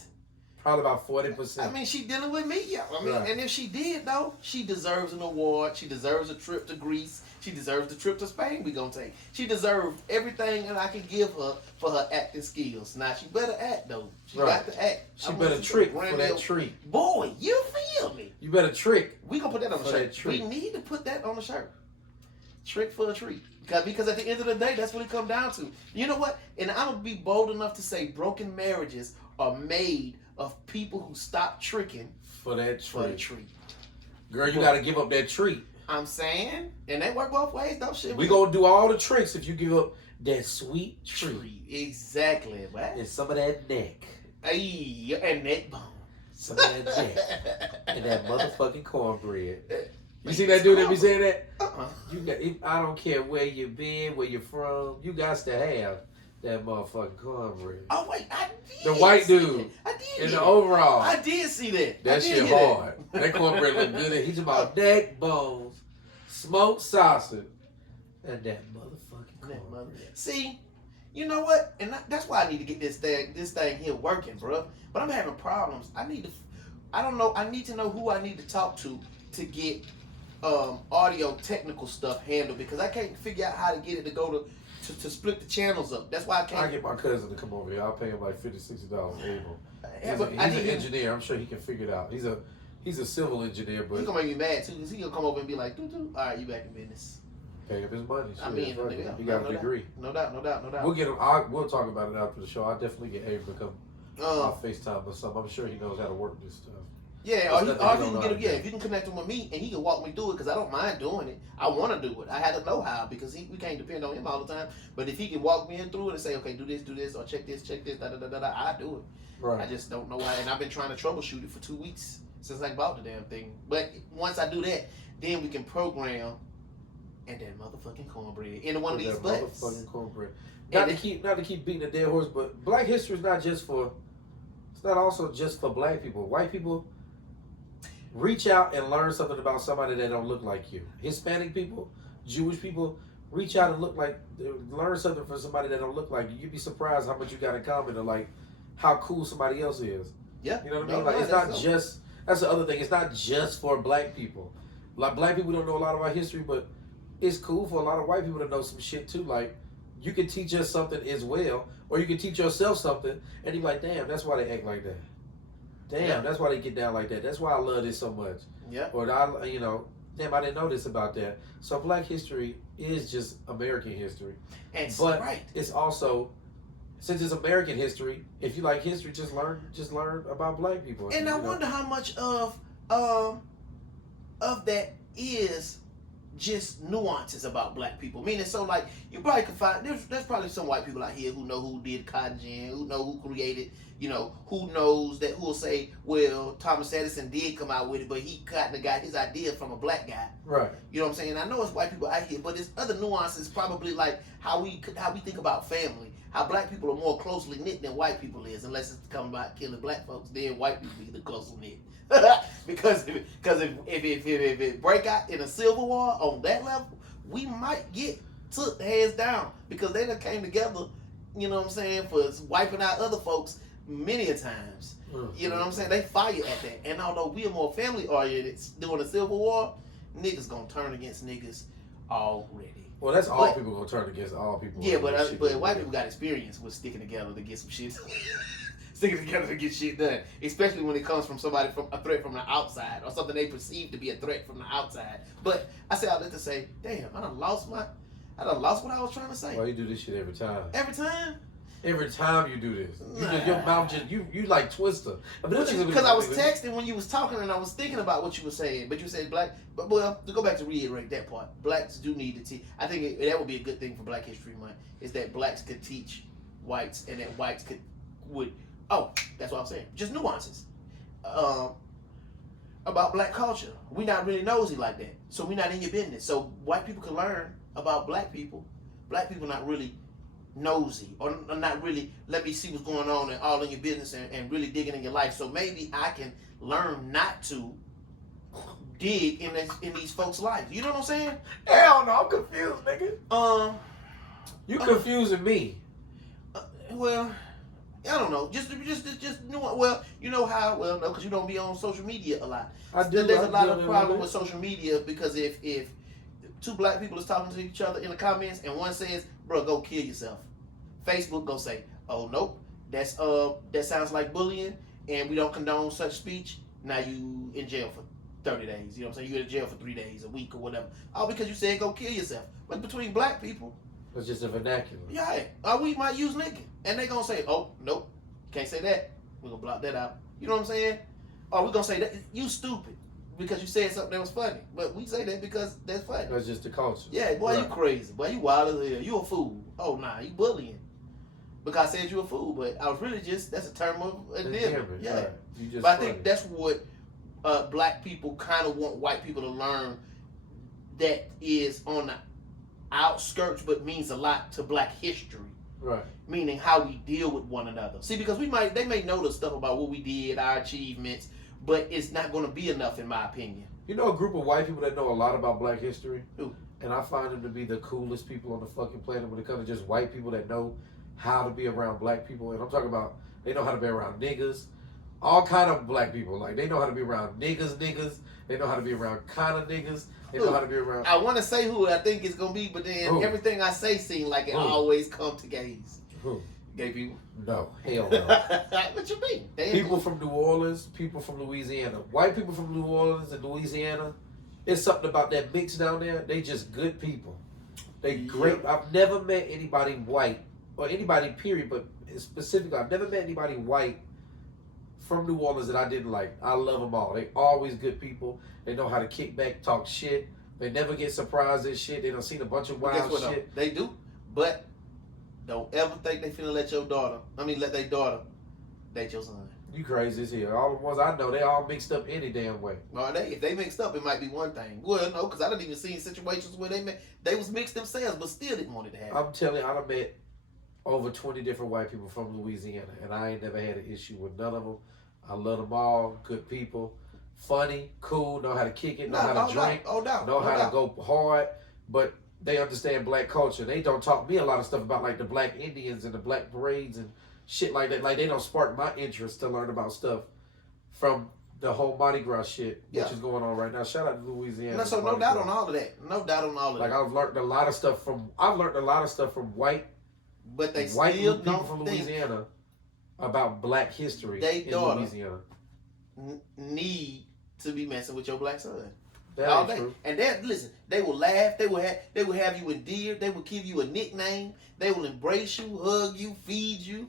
Probably about 40%. I mean, she dealing with me. Yeah. I mean, and if she did, though, she deserves an award. She deserves a trip to Greece. She deserves the trip to Spain we gonna take. She deserves everything that I can give her for her acting skills. Now, she better act, though. She got to act. She better trick for that treat. Boy, you for kill me. You better trick. We gonna put that on the For shirt. that treat. We need to put that on the shirt. Trick for a treat. Because at the end of the day, that's what it comes down to. You know what? And I'm gonna be bold enough to say broken marriages are made of people who stop tricking For that for the treat. treat. Girl, you gotta give up that treat. I'm saying, and that work both ways, don't shit. We gonna do all the tricks if you give up that sweet treat. Exactly. What? And some of that neck. Hey, and neck bone. Some of that neck. And that motherfucking cornbread. You see that dude that be saying that? You got. I don't care where you been, where you from. You got to have that motherfucking cornbread. Oh wait, I did. The white see dude that. I did. in hear the that. overall. I did see that. That I did shit hear hard. That cornbread look good. He's talking about neck bones, smoked sausage, and that motherfucking That mother- cornbread. See, you know what? And that's why I need to get this thing here working, bro. But I'm having problems. I don't know. I need to know who I need to talk to get audio technical stuff handled because I can't figure out how to get it to go to split the channels up. That's why I I can't. get my cousin to come over here. I'll pay him like $50, $60 able. Yeah, He's, but he's I an need him. engineer. I'm sure he can figure it out. He's a civil engineer, He's but gonna make me mad too because he gonna come over and be like, "Doo-doo. All right, you back in business." pay him his money. I Shit, mean, fuck it. yeah, He got no a doubt. degree. No doubt, no doubt, no doubt. We'll get him. We'll talk about it after the show. I'll definitely get Abe to come on FaceTime or something. I'm sure he knows how to work this stuff. Yeah, There's or nothing if he you don't can know get how him, to do. if you can connect him with me and he can walk me through it because I don't mind doing it. I want to do it. I had to know how because we can't depend on him all the time. But if he can walk me in through it and say, okay, do this, or check this, da da da da, I do it. Right. I just don't know why, and I've been trying to troubleshoot it for 2 weeks since I bought the damn thing. But once I do that, then we can program and that motherfucking cornbread into one of these That butts. motherfucking cornbread. And Not to keep beating a dead horse, but Black history is not just for. It's not also just for Black people. White people reach out and learn something about somebody that don't look like you. Hispanic people, Jewish people, reach out and learn something from somebody that don't look like you. You'd be surprised how much you got in common or like how cool somebody else is. Yeah, You know what I no, mean? Like no, it's not that's just. That's the other thing. It's not just for Black people. Like Black people don't know a lot of our history, but it's cool for a lot of white people to know some shit too. Like you can teach us something as well, or you can teach yourself something, and you're like, damn, that's why they act like that. Damn, Yeah. that's why they get down like that. That's why I love this so much. Yeah. Or damn, I didn't know this about that. So Black history is just American history, And but right. it's also. Since it's American history, if you like history, just learn about Black people. And you I know? wonder how much of that is just nuances about Black people. Meaning, so like you probably can find there's probably some white people out here who know who did cotton gin, who know who created, who knows that, who will say, well, Thomas Edison did come out with it, but he kind of got his idea from a Black guy. Right. You know what I'm saying? I know it's white people out here, but there's other nuances, probably like how we think about family. How Black people are more closely knit than white people is, unless it's come about killing Black folks. Then white people be the closely knit. because if it break out in a civil war on that level, we might get took hands down because they done came together. You know what I'm saying, for wiping out other folks many a times. You know what I'm saying? They fire at that. And although we are more family oriented during the Civil War, niggas gonna turn against niggas already. Well, that's all But- people gonna turn against all people. Yeah, but Shit but gonna white do. people got experience with sticking together to get some shit. Sticking together to get shit done, especially when it comes from somebody from a threat from the outside or something they perceive to be a threat from the outside. But I say all that to say, damn, I done lost what I was trying to say. Why you do this shit every time? Every time. Every time you do this, your Nah. mouth you like Twister. Because I was texting when you was talking and I was thinking about what you were saying, but you said Black. But well, to go back to reiterate that part, Blacks do need to teach. I think that would be a good thing for Black History Month is that Blacks could teach whites and that whites would. Oh, that's what I'm saying. Just nuances about Black culture. We not really nosy like that, so we not in your business. So white people can learn about Black people. Black people not really nosy or not really let me see what's going on and all in your business and really digging in your life. So maybe I can learn not to dig in these folks' lives. You know what I'm saying? Hell no, I'm confused, nigga. You Uh, confusing me. Well, I don't know. Just well, you know how no, because you don't be on social media a lot. I do. There's I a lot do of it problem every with social media because if two Black people is talking to each other in the comments and one says, "Bro, go kill yourself," Facebook go say, "Oh nope, that sounds like bullying and we don't condone such speech." Now you in jail for 30 days. You know what I'm saying? You're in jail for 3 days, a week, or whatever. All because you said go kill yourself. But between black people, It's just a vernacular. yeah, we might use nigga. And they gonna say, oh, nope, can't say that. We're gonna block that out. You know what I'm saying? Or we gonna say that you stupid because you said something that was funny. But we say that because that's funny. That's just the culture. Yeah, boy, Right. you crazy. Boy, you wild as hell. You a fool. Oh, nah, you bullying. Because I said you a fool, but I was really just, that's a term of endearment. Yeah. Right. You just But I funny. think that's what black people kind of want white people to learn that is on the outskirts but means a lot to black history. Right. Meaning how we deal with one another. See, because they may know the stuff about what we did, our achievements, but it's not going to be enough in my opinion. You know a group of white people that know a lot about black history? Who? And I find them to be the coolest people on the fucking planet when it comes to just white people that know how to be around black people. And I'm talking about they know how to be around niggas, all kind of black people. Like they know how to be around niggas. They know how to be around kind of niggas. They know how to be around. I want to say who I think it's going to be, but then Who? everything I say seems like it Who? always come to gays. Who? Gay people. No, hell no. What you mean? They People from New Orleans, people from Louisiana. White people from New Orleans and Louisiana, it's something about that mix down there. They just good people. They great. I've never met anybody white, or anybody period, but specifically, I've never met anybody white from New Orleans that I didn't like. I love them all. They always good people. They know how to kick back, talk shit. They never get surprised at shit. They done seen a bunch of wild Guess what, shit. though? They do, but don't ever think they finna let their daughter date your son. You crazy as hell. All the ones I know, they all mixed up any damn way. Or if they mixed up, it might be one thing. Well, no, because I didn't even see situations where they was mixed themselves, but still didn't want it to happen. I'm telling you, I done met over 20 different white people from Louisiana, and I ain't never had an issue with none of them. I love them all. Good people. Funny, cool, know how to kick it, know how to drink, know how to go hard, but they understand black culture. They don't talk me a lot of stuff about like the black Indians and the black parades and shit like that. Like they don't spark my interest to learn about stuff from the whole Mardi Gras shit, which is going on right now. Shout out to Louisiana. So no doubt on all of that. No doubt on all of like that. I've learned a lot of stuff from white But they white still people don't from think Louisiana about black history they in daughter Louisiana. need to be messing with your black son. That all ain't day. true. And listen, they will laugh, they will have you endeared, they will give you a nickname, they will embrace you, hug you, feed you,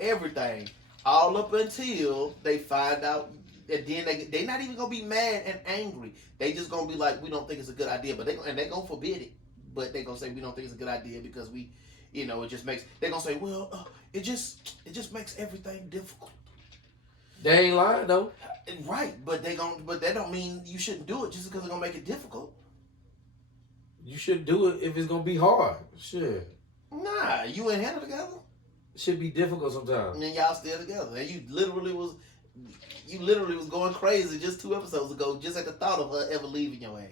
everything. All up until they find out, and then they're not even gonna be mad and angry. They just gonna be like, we don't think it's a good idea, but they're gonna forbid it. But they're gonna say we don't think it's a good idea because we, it just makes. They're gonna say, well, it just makes everything difficult. They ain't lying though. Right, but that don't mean you shouldn't do it just because it's gonna make it difficult. You should do it if it's gonna be hard. Shit. Nah, you and Hannah together, It should be difficult sometimes. and then y'all still together, and you literally was going crazy just 2 episodes ago, just at the thought of her ever leaving your ass.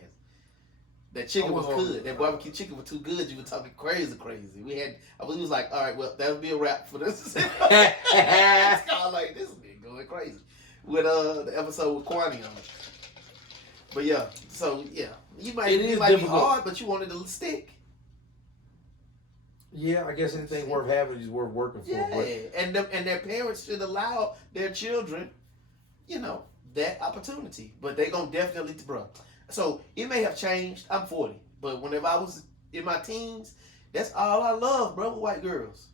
That chicken was good. That barbecue chicken was too good. You were talking crazy. We was like, all right, well, that'll be a wrap for this. It's kind of like this nigga going crazy with the episode with Kwani on it. But yeah, so yeah, it might be hard, but you wanted to stick. Yeah, I guess anything worth having is worth working for. Yeah, But and their parents should allow their children, that opportunity. But they gonna definitely, bro. So it may have changed. I'm 40, but whenever I was in my teens, that's all I loved, bro. White girls.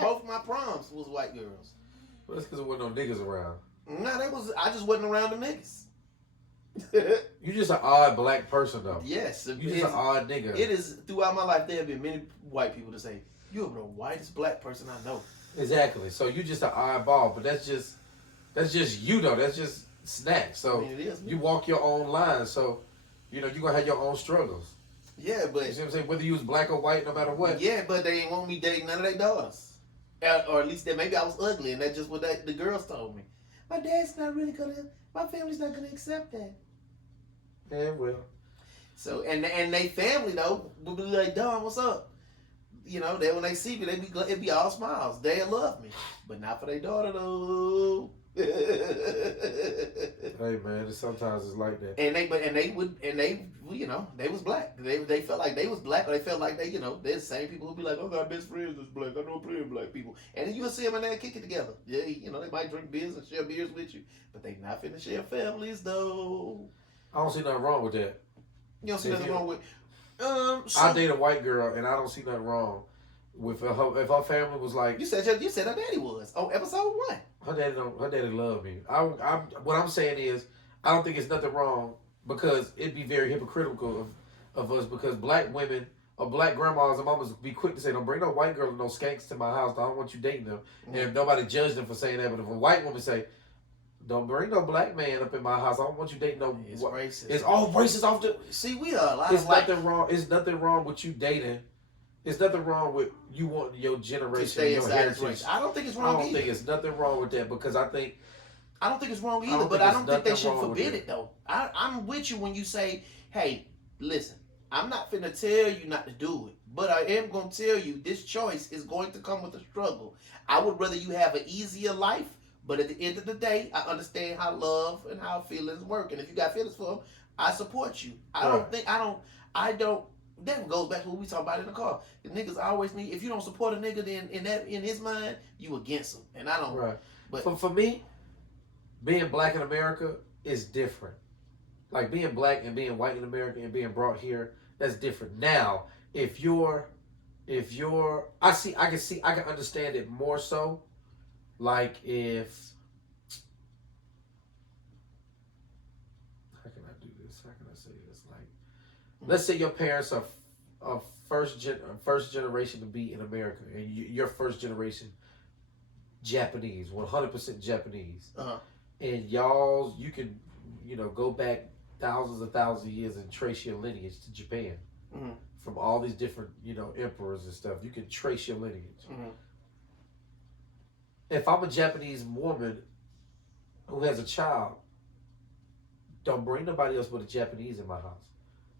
Both my proms was white girls. Well, that's because there wasn't no niggas around. No, I just wasn't around the niggas. You just an odd black person though. Yes, You just an odd nigga. It is throughout my life. There have been many white people to say, "You're the whitest black person I know." Exactly. So you just an oddball, but that's just you though. That's just snack. So it is. you walk your own line. So you're gonna have your own struggles. Yeah, but You see what I'm saying? Whether you was black or white, no matter what. Yeah, but they didn't want me dating none of their daughters, or at least maybe I was ugly, and that's just what the girls told me. My family's not gonna accept that. Yeah, well. So and they family though would be like, Don, what's up? Then when they see me, it'd be all smiles. They love me, but not for their daughter though. Hey man, sometimes it's like that. They was black. They felt like they was black, or they felt like they're the same people who be like, oh, I got best friends that's black. I know plenty of black people, and then you'll see them and they kick it together. Yeah, they might drink beers and share beers with you, but they not finna share families though. I don't see nothing wrong with that. You don't see If nothing you- wrong with. I date a white girl, and I don't see nothing wrong with her. If her family was like, You said her daddy was on episode 1. her daddy love me. What I'm saying is, I don't think it's nothing wrong because it'd be very hypocritical of us because black women or black grandmas and mamas be quick to say, don't bring no white girl or no skanks to my house. I don't want you dating them. Mm-hmm. And nobody judge them for saying that. But if a white woman say, don't bring no black man up in my house. I don't want you dating no. It's racist. It's all racist off the. See, we are a lot It's of like nothing wrong. It's nothing wrong with you dating. It's nothing wrong with you wanting your to generation, stay your inside this heritage. race. I don't think it's I wrong don't either. think it's nothing wrong with that because I think I don't think it's wrong either, don't but think I it's don't think they nothing should wrong with forbid it. it though. I'm with you when you say, hey, listen, I'm not finna tell you not to do it, but I am gonna tell you this choice is going to come with a struggle. I would rather you have an easier life, but at the end of the day, I understand how love and how feelings work, and if you got feelings for them, I support you. I don't. That goes back to what we talked about in the car. The niggas always need. If you don't support a nigga, then in his mind, you against him, and I don't. right. But For me, being black in America is different. Like being black and being white in America and being brought here, that's different. Now, if you're I can understand it more so. Like if how can I do this? How can I say this? Like let's say your parents are first generation to be in America and you're first generation Japanese, 100% Japanese. uh-huh. And you can, go back thousands of years and trace your lineage to Japan Mhm. from all these different, emperors and stuff. You can trace your lineage. Mhm. If I'm a Japanese woman who has a child, don't bring nobody else but a Japanese in my house.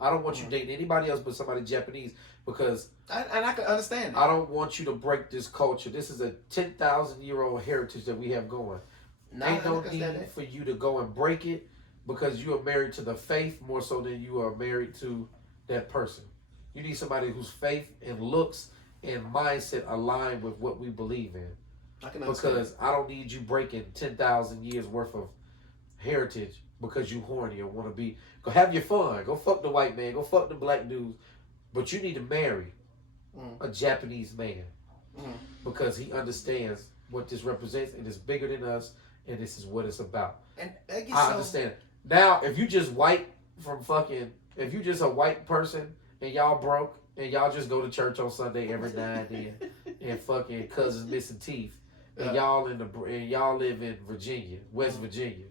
I don't want you dating anybody else but somebody Japanese because I can understand that. I don't want you to break this culture. This is a 10,000-year-old heritage that we have going. Ain't no need for you to go and break it because you are married to the faith more so than you are married to that person. You need somebody whose faith and looks and mindset align with what we believe in. I can understand. Because I don't need you breaking 10,000 years worth of heritage because you horny or want to be. Go have your fun. Go fuck the white man. Go fuck the black dudes. But you need to marry a Japanese man because he understands what this represents and it's bigger than us and this is what it's about. And I understand. Now, if you just white if you just a white person and y'all broke and y'all just go to church on Sunday every now and then and fucking cousins missing teeth and y'all live in Virginia, West Virginia,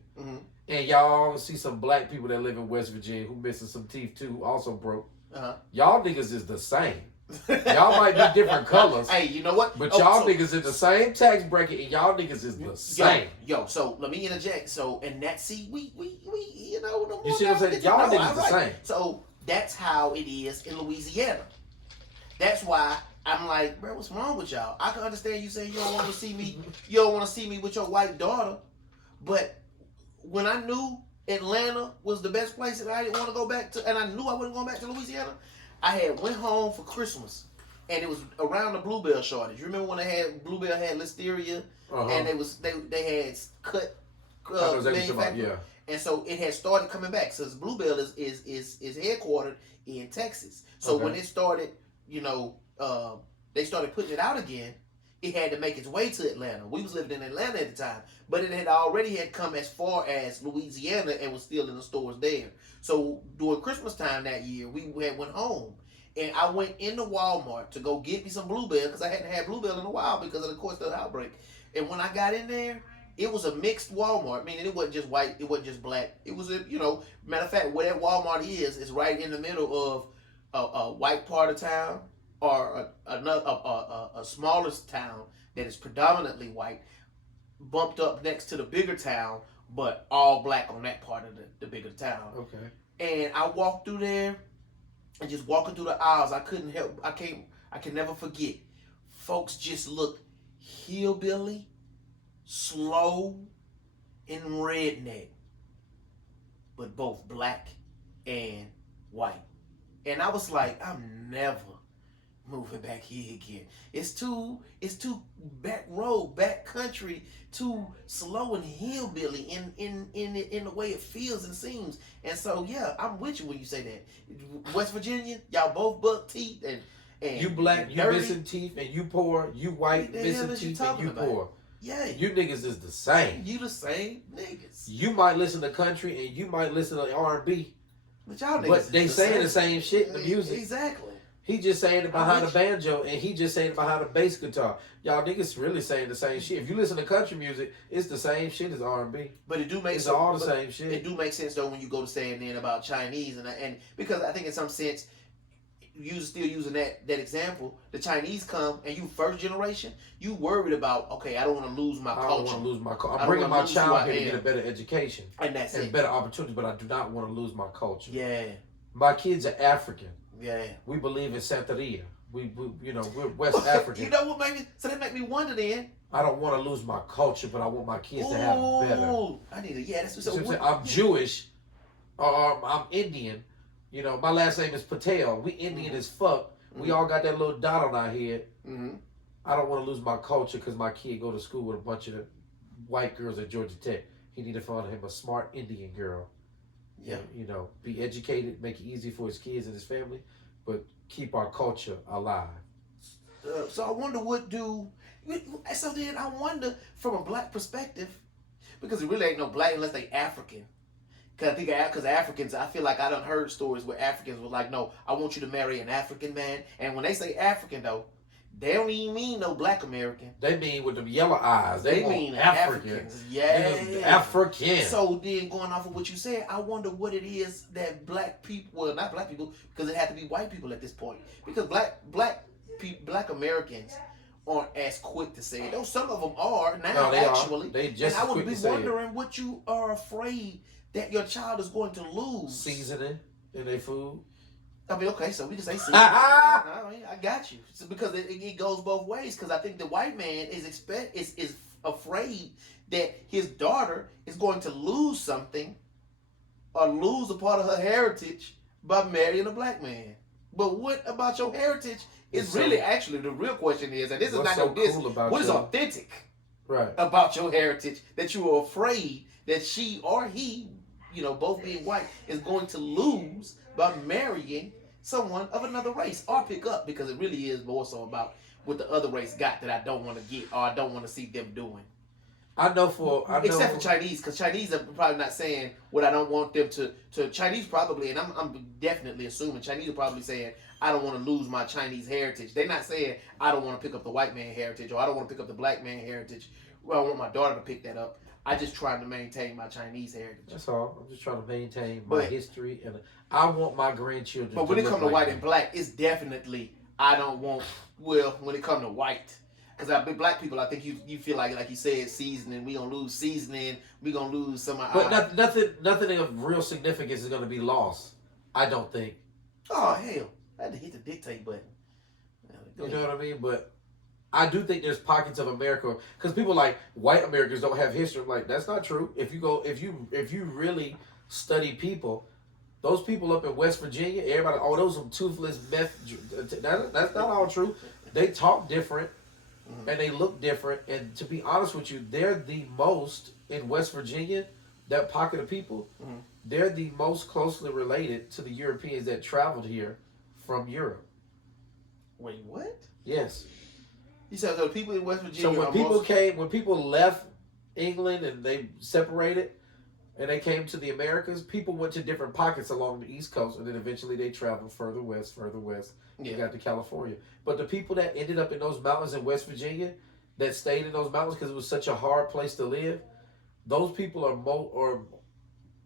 and y'all see some black people that live in West Virginia who missing some teeth too, who also broke. Y'all niggas is the same. Y'all might be different colors. Hey, you know what? But y'all niggas in the same tax bracket and y'all niggas is the same. Yo, so let me interject. So, and that, see, we no You see what I'm saying? Y'all niggas the same. So, that's how it is in Louisiana. That's why I'm like, bro, what's wrong with y'all? I can understand you saying you don't want to see me with your white daughter, but when I knew Atlanta was the best place and I didn't want to go back to, and I knew I wasn't going back to Louisiana, I had went home for Christmas, and it was around the Bluebell shortage. You remember when Bluebell had listeria, and they had cut manufacturing, and so it had started coming back. So Bluebell is headquartered in Texas. So when it started, they started putting it out again. It had to make its way to Atlanta. We was living in Atlanta at the time, but it had already come as far as Louisiana and was still in the stores there. So during Christmas time that year, we went home, and I went into Walmart to go get me some Bluebell because I hadn't had Bluebell in a while because of the outbreak. And when I got in there, it was a mixed Walmart, meaning it wasn't just white, it wasn't just black. It was matter of fact, where that Walmart is right in the middle of a white part of town or a smaller town that is predominantly white, bumped up next to the bigger town, but all black on that part of the bigger town. Okay. And I walked through there, and just walking through the aisles, I can never forget. Folks just looked hillbilly, slow, and redneck, but both black and white. And I was like, I'm never moving back here again. It's too back road, back country, too slow and hillbilly in the way it feels and seems. And so yeah, I'm with you when you say that. West Virginia, y'all both buck teeth and you black, and you dirty. missing teeth, and you poor. You white, What the hell missing is you teeth, and talking you about? poor. Yeah, You niggas is the same. you the same niggas. You might listen to country and you might listen to R&B, But y'all niggas but is they saying the same shit in the music. Exactly. He just saying it behind the with banjo, and he just saying it behind the bass guitar. Y'all niggas really saying the same shit. If you listen to country music, it's the same shit as R&B. But it do make It's sense. all the but same shit. It do make sense though when you go to saying then about Chinese and because I think in some sense you still using that example. The Chinese come and you first generation, you worried about okay, I don't want to lose my I don't culture. want to lose my culture. I I'm don't bringing wanna my lose who I child here to am. get a better education And that's and it. better opportunities, but I do not want to lose my culture. Yeah, My kids are African. yeah. We believe in Santeria. We you know, we're West African. You know what made me? So that make me wonder then. I don't want to lose my culture, but I want my kids to have better. Ooh, I need to. Yeah, that's So what. I'm Jewish, or I'm Indian. You know, my last name is Patel. We Indian as fuck. We all got that little dot on our head. Mm-hmm. I don't want to lose my culture because my kid go to school with a bunch of white girls at Georgia Tech. He need to find him a smart Indian girl. Yeah. You know, be educated, make it easy for his kids and his family, but keep our culture alive. So I wonder what do. So then I wonder from a black perspective, because it really ain't no black unless they African. Cause I think because Africans, I feel like I done heard stories where Africans were like, no, I want you to marry an African man. And when they say African though, they don't even mean no black American. They mean with the yellow eyes. They mean want African. Africans. Yeah. Niggas African. So then going off of what you said, I wonder what it is that black people, well not black people, because it had to be white people at this point. Because black Americans aren't as quick to say it. Though some of them are now No, they actually. are. They just and I as would quick be to say it. wondering what you are afraid that your child is going to lose. Seasoning in their food. I mean, okay, so we can say seasoning. I got you. So because it goes both ways. Because I think the white man is afraid that his daughter is going to lose something or lose a part of her heritage by marrying a black man. But what about your heritage is So- really actually the real question is, and this is What's not so no diss. cool about What is your- authentic Right. about your heritage that you are afraid that she or he, you know, both being white, is going to lose by marrying someone of another race or pick up, because it really is more so about what the other race got that I don't want to get or I don't want to see them doing. Except for Chinese, because Chinese are probably not saying what I don't want them to Chinese probably, and I'm definitely assuming Chinese are probably saying I don't want to lose my Chinese heritage. They're not saying I don't want to pick up the white man heritage or I don't want to pick up the black man heritage. Well, I want my daughter to pick that up. I just trying to maintain my Chinese heritage. That's all. I'm just trying to maintain my But- history, and I want my grandchildren. But when it look comes to like white me. and black, it's definitely I don't want. Well, when it comes to white, because I black people, I think you feel like you said seasoning. We gonna lose seasoning. We gonna lose some of But our. nothing of real significance is going to be lost. I don't think. Oh hell! I had to hit the dictate button. Go You ahead. know what I mean? But I do think there's pockets of America because people like white Americans don't have history. I'm like, that's not true. If you really study people, those people up in West Virginia, everybody, oh, those some toothless meth. That's not all true. They talk different and they look different. And to be honest with you, they're the most in West Virginia. That pocket of people, they're the most closely related to the Europeans that traveled here from Europe. Wait, what? Yes. You said the people in West Virginia. So when are people when people left England and they separated and they came to the Americas, people went to different pockets along the East Coast, and then eventually they traveled further west, Yeah. and got to California. But the people that ended up in those mountains in West Virginia, that stayed in those mountains because it was such a hard place to live, those people are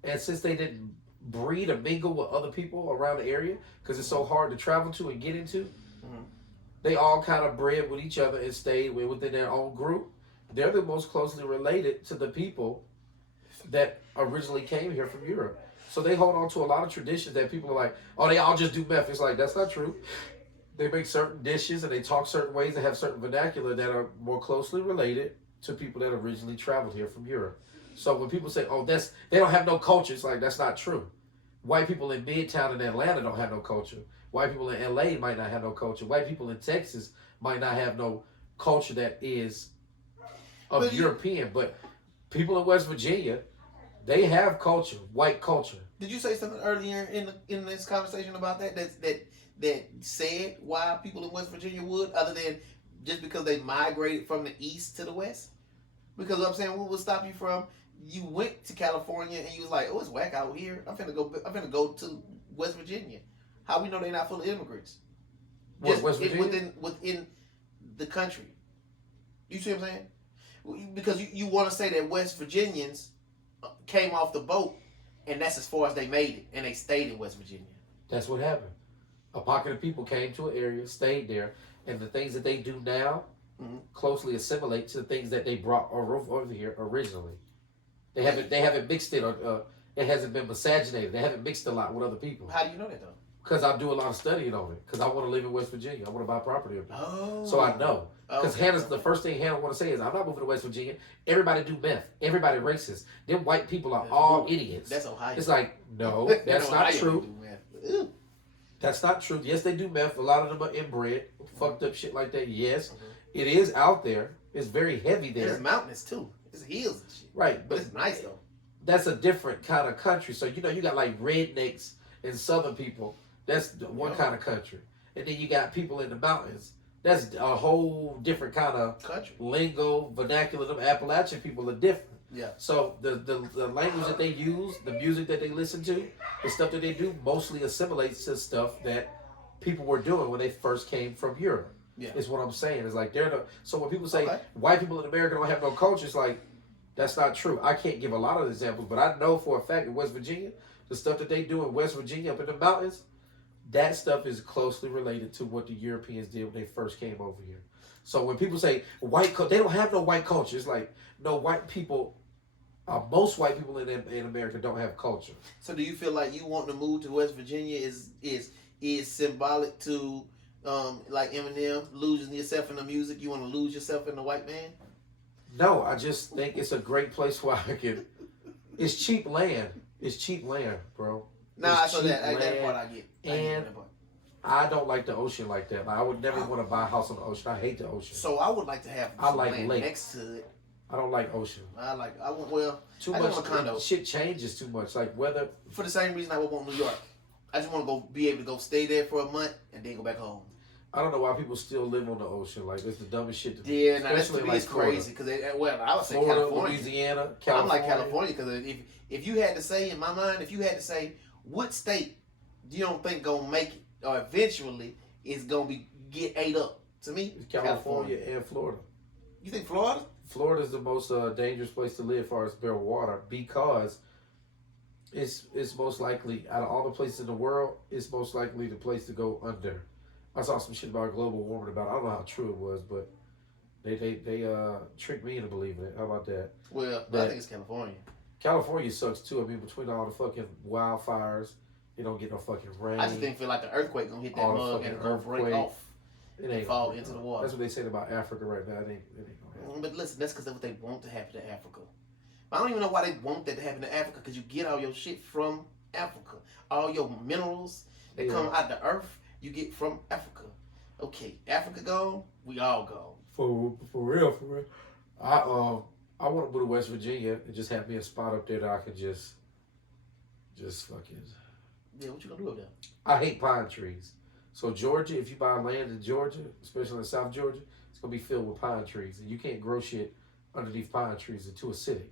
and since they didn't breed or mingle with other people around the area because it's so hard to travel to and get into, they all kind of bred with each other and stayed within their own group. They're the most closely related to the people that originally came here from Europe. So they hold on to a lot of traditions that people are like, oh, they all just do meth. It's like, that's not true. They make certain dishes and they talk certain ways and have certain vernacular that are more closely related to people that originally traveled here from Europe. So when people say, "Oh, they don't have no culture," it's like that's not true. White people in Midtown and Atlanta don't have no culture. White people in LA might not have no culture. White people in Texas might not have no culture that is of European. But people in West Virginia, they have culture, white culture. Did you say something earlier in this conversation about that said why people in West Virginia would, other than just because they migrated from the east to the west? Because I'm saying, what would stop you from? You went to California and you was like, "Oh, it's whack out here. I'm finna go to West Virginia." How we know they're not full of immigrants? What, West Virginia? Within the country. You see what I'm saying? Because you want to say that West Virginians came off the boat and that's as far as they made it, and they stayed in West Virginia. That's what happened. A pocket of people came to an area, stayed there, and the things that they do now closely assimilate to the things that they brought over here originally. They haven't mixed it, or it hasn't been miscegenated. They haven't mixed a lot with other people. How do you know that though? Because I do a lot of studying on it. Because I want to live in West Virginia. I want to buy property up there. Oh. So I know. Because Hannah's the first thing Hannah want to say is, I'm not moving to West Virginia. Everybody do meth. Everybody racist. Them white people are all idiots. That's Ohio. It's like, no, that's not true. That's not true. Yes, they do meth. A lot of them are inbred. Fucked up shit like that. Yes. It is out there. It's very heavy there. It's mountainous too. It's hills and shit. Right. But it's nice though. That's a different kind of country. So, you got like rednecks and southern people. That's one kind of country. And then you got people in the mountains. That's a whole different kind of country. Lingo, vernacular. Them Appalachian people are different. Yeah. So the language that they use, the music that they listen to, the stuff that they do mostly assimilates to stuff that people were doing when they first came from Europe. Yeah. Is what I'm saying. It's like so when people say white people in America don't have no culture, it's like that's not true. I can't give a lot of examples, but I know for a fact in West Virginia, the stuff that they do in West Virginia up in the mountains, that stuff is closely related to what the Europeans did when they first came over here. So when people say they don't have no white culture. It's like, no, white people, most white people in America don't have culture. So do you feel like you want to move to West Virginia is symbolic to like Eminem losing yourself in the music? You want to lose yourself in the white man? No, I just think it's a great place where I can. It's cheap land. It's cheap land, bro. Nah, so that part I get. And I don't like the ocean like that. Like, I would never want to buy a house on the ocean. I hate the ocean. So I would like to have some land lake next to it. I don't like ocean. Too much. A condo. Shit changes too much. Like weather. For the same reason I would want New York. I just want to be able to go stay there for a month and then go back home. I don't know why people still live on the ocean. Like, it's the dumbest shit to do. Yeah, now that's to me is crazy. Because I would say Florida, California, Louisiana, California. I'm like California because if you had to say in my mind, if you had to say what state do you don't think gonna make it or eventually is gonna get ate up, to me, it's California and Florida. You think Florida? Florida is the most dangerous place to live as far as bare water because it's most likely out of all the places in the world, it's most likely the place to go under. I saw some shit about global warming I don't know how true it was, but they tricked me into believing it. How about that? Well, I think it's California. California sucks too. I mean, between all the fucking wildfires, you don't get no fucking rain. I just didn't feel like the earthquake gonna hit that mug and gonna break off. It ain't fall into the water. That's what they said about Africa right now. It ain't gonna happen. But listen, that's because that's what they want to happen to Africa. But I don't even know why they want that to happen to Africa, because you get all your shit from Africa. All your minerals that come out the earth, you get from Africa. Okay, Africa gone, we all gone. For real. I want to move to West Virginia and just have me a spot up there that I can just fucking. Yeah, what you gonna do up there? I hate pine trees. So Georgia, if you buy land in Georgia, especially in South Georgia, it's gonna be filled with pine trees, and you can't grow shit underneath pine trees; they're too acidic.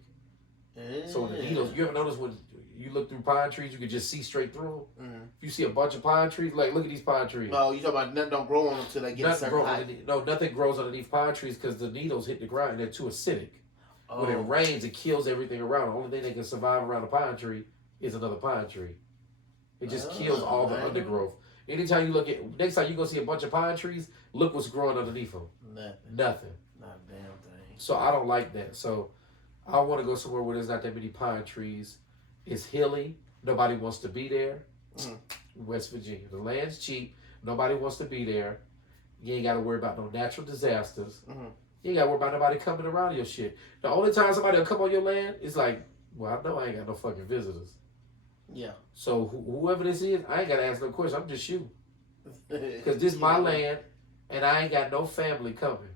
So the needles. You ever notice when you look through pine trees, you can just see straight through them? Mm-hmm. If you see a bunch of pine trees, like look at these pine trees. No, you talking about nothing don't grow on them until they get a certain height. Nothing grows underneath pine trees because the needles hit the ground and they're too acidic. Oh. When it rains, it kills everything around. The only thing that can survive around a pine tree is another pine tree. It just kills all the undergrowth. Anytime you next time you go see a bunch of pine trees, look what's growing underneath them. Nothing. Not a damn thing. So I don't like that. So I want to go somewhere where there's not that many pine trees. It's hilly. Nobody wants to be there. West Virginia. The land's cheap. Nobody wants to be there. You ain't got to worry about no natural disasters. You ain't got to worry about nobody coming around your shit. The only time somebody will come on your land is like, well, I know I ain't got no fucking visitors. Yeah. So whoever this is, I ain't got to ask no question. I'm just shooting. Because this is my land, and I ain't got no family coming.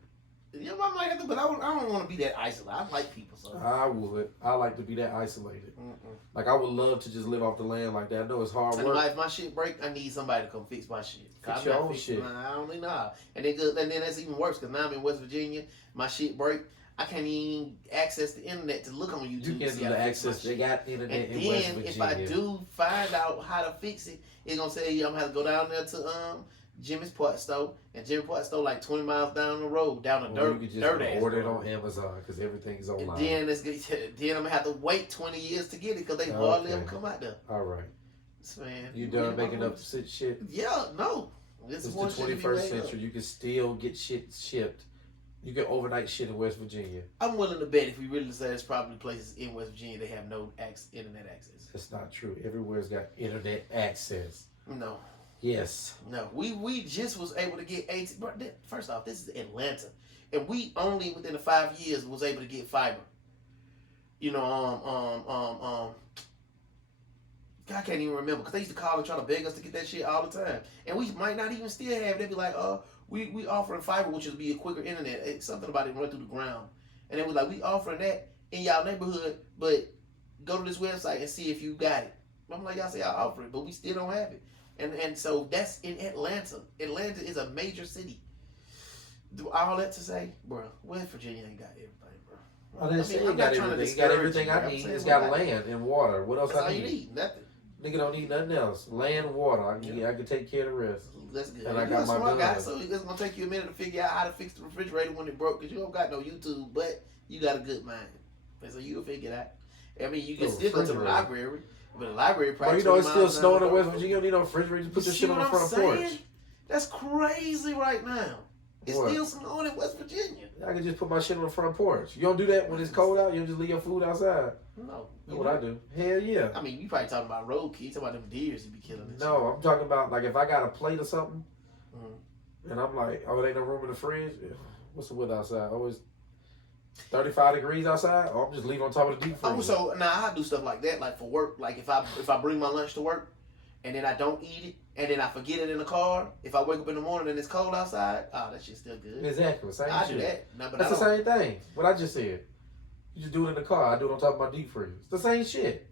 Yeah, I might have to, but I don't want to be that isolated. I like people, so. I would. I like to be that isolated. Mm-mm. Like, I would love to just live off the land like that. I know it's hard And work. if my shit break, I need somebody to come fix my shit. Fix your own shit. I don't need nah. And then that's even worse because now I'm in West Virginia. My shit break. I can't even access the internet to look on YouTube. You can't do the access. They got internet and in West then Virginia. if I do find out how to fix it, it's gonna say I'm gonna have to go down there to Jimmy's Part Store, and Jimmy's Part Store like 20 miles down the road, down a Or you could just dirt ass order it road. on Amazon because everything's And online. then I'm gonna have to wait 20 years to get it because they hardly ever come out there. All right. Man, You done making up shit? Yeah, no. It's the 21st century. You can still get shit shipped. You can overnight shit in West Virginia. I'm willing to bet if we really say there's probably places in West Virginia they have no internet access. That's not true. Everywhere's got internet access. No. Yes. No. We just was able to get AT. First off, this is Atlanta, and we only within the 5 years was able to get fiber. You know, I can't even remember because they used to call and try to beg us to get that shit all the time, and we might not even still have. They'd be like, we offering fiber, which would be a quicker internet. It's something about it run through the ground, and they was like, we offering that in y'all neighborhood, but go to this website and see if you got it. I'm like, y'all say y'all offer it, but we still don't have it, and so that's in Atlanta. Atlanta is a major city. Do all that to say, bro, West Virginia ain't got everything, bro. I didn't say it got everything. It got everything I need. It's got land and water. What else That's I all need? you need. Nothing. Nigga don't need nothing else. Land, water. I can take care of the rest. That's good. And I You're got a my smart guy, gun. so it's gonna take you a minute to figure out how to fix the refrigerator when it broke, because you don't got no YouTube, but you got a good mind, and so you'll figure it out. I mean, you can still go to the library, but the library probably. Bro, you know it's 20 still miles snowing in down West the road. Virginia. You don't need no refrigerator. Just put You your see shit on what the I'm front porch. saying? That's crazy right now. It's What? still snowing in West Virginia. I can just put my shit on the front porch. You don't do that when it's cold out? You don't just leave your food outside? No. That's what I do. Hell yeah. I mean, you probably talking about roadkill. You talking about them deers you be killing. And No, I'm talking about like if I got a plate or something, Mhm. and I'm like, oh, it ain't no room in the fridge. What's the weather outside? Always 35 degrees outside. Oh, I'm just leaving on top of the deep freezer. Oh, so now I do stuff like that, like for work. Like if I bring my lunch to work, and then I don't eat it, and then I forget it in the car. If I wake up in the morning and it's cold outside, that shit's still good. Exactly, same I shit. do that. No, but That's I the don't. same thing. What I just said. You just do it in the car. I do it on top of my deep freeze. It's the same shit.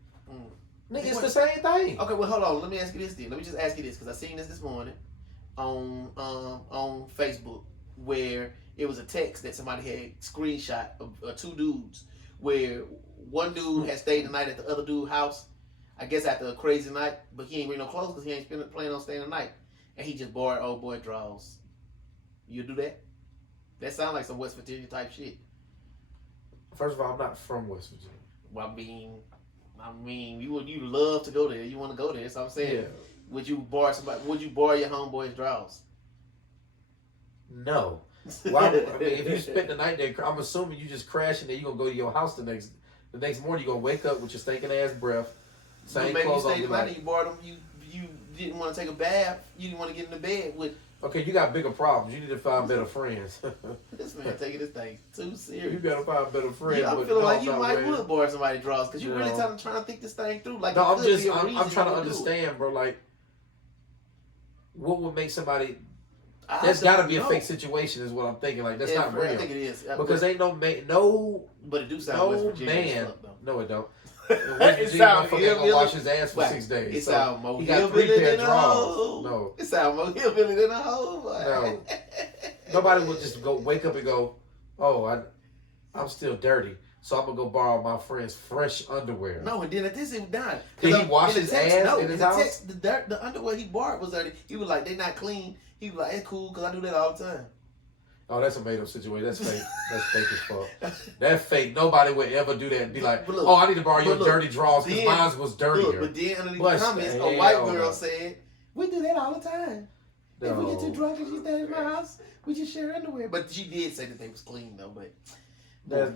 Nigga, it's the same thing. Okay, well, hold on. Let me ask you this then. Let me just ask you this because I seen this morning on Facebook where it was a text that somebody had screenshot of two dudes where one dude had stayed the night at the other dude's house. I guess after a crazy night, but he ain't bring no clothes because he ain't planning on staying the night, and he just borrowed old boy drawers. You do that? That sounds like some West Virginia type shit. First of all, I'm not from West Virginia. Well, I mean, you love to go there. You want to go there. So I'm saying, Yeah. would you borrow your homeboy's drawers? No. Why? I mean, if you spent the night there, I'm assuming you just crashing there. You gonna go to your house the next morning. You gonna wake up with your stinking ass breath, same Maybe you clothes on. stayed Be the night like, and you borrowed them. You didn't want to take a bath. You didn't want to get in the bed with okay, you got bigger problems. You need to find better friends. this man taking this thing too serious. You gotta find better friends. Yeah, I'm but feeling no, like I'm you not might ready. would borrow somebody's drawers because you're You really know. trying to think this thing through. Like No, it could be a I'm reason trying to you would do it. understand, bro. Like, what would make somebody? I There's got to be a don't fake know. situation, is what I'm thinking. Like, that's Yeah, not I real think it is. because ain't no but it do sound West no Virginia man. as fuck, though. No, it don't. It West Virginia sound motherfucker ain't gonna hillbilly. wash his ass for Right. 6 days. It So sound more he got 3 hillbilly pair of than a drawers. hoe. No, It sound more hillbilly than a hoe. Boy. No. nobody would just go wake up and go, "Oh, I'm still dirty, so I'm gonna go borrow my friend's fresh underwear." No, and then at this he was done. Did he wash his ass No, in his the house? text, the underwear he borrowed was dirty. He was like, they not clean. He was like, it's cool because I do that all the time. Oh, that's a made up situation. That's fake. That's fake as fuck. That's fake. Nobody would ever do that and be like, But look, "Oh, I need to borrow your but look, dirty drawers because then- mine was dirtier." Look, but then underneath But the comments, a hell white no. girl said, we do that all the time. If we get too No. drunk and she stays in my house, we just share underwear. But she did say that they was clean though. But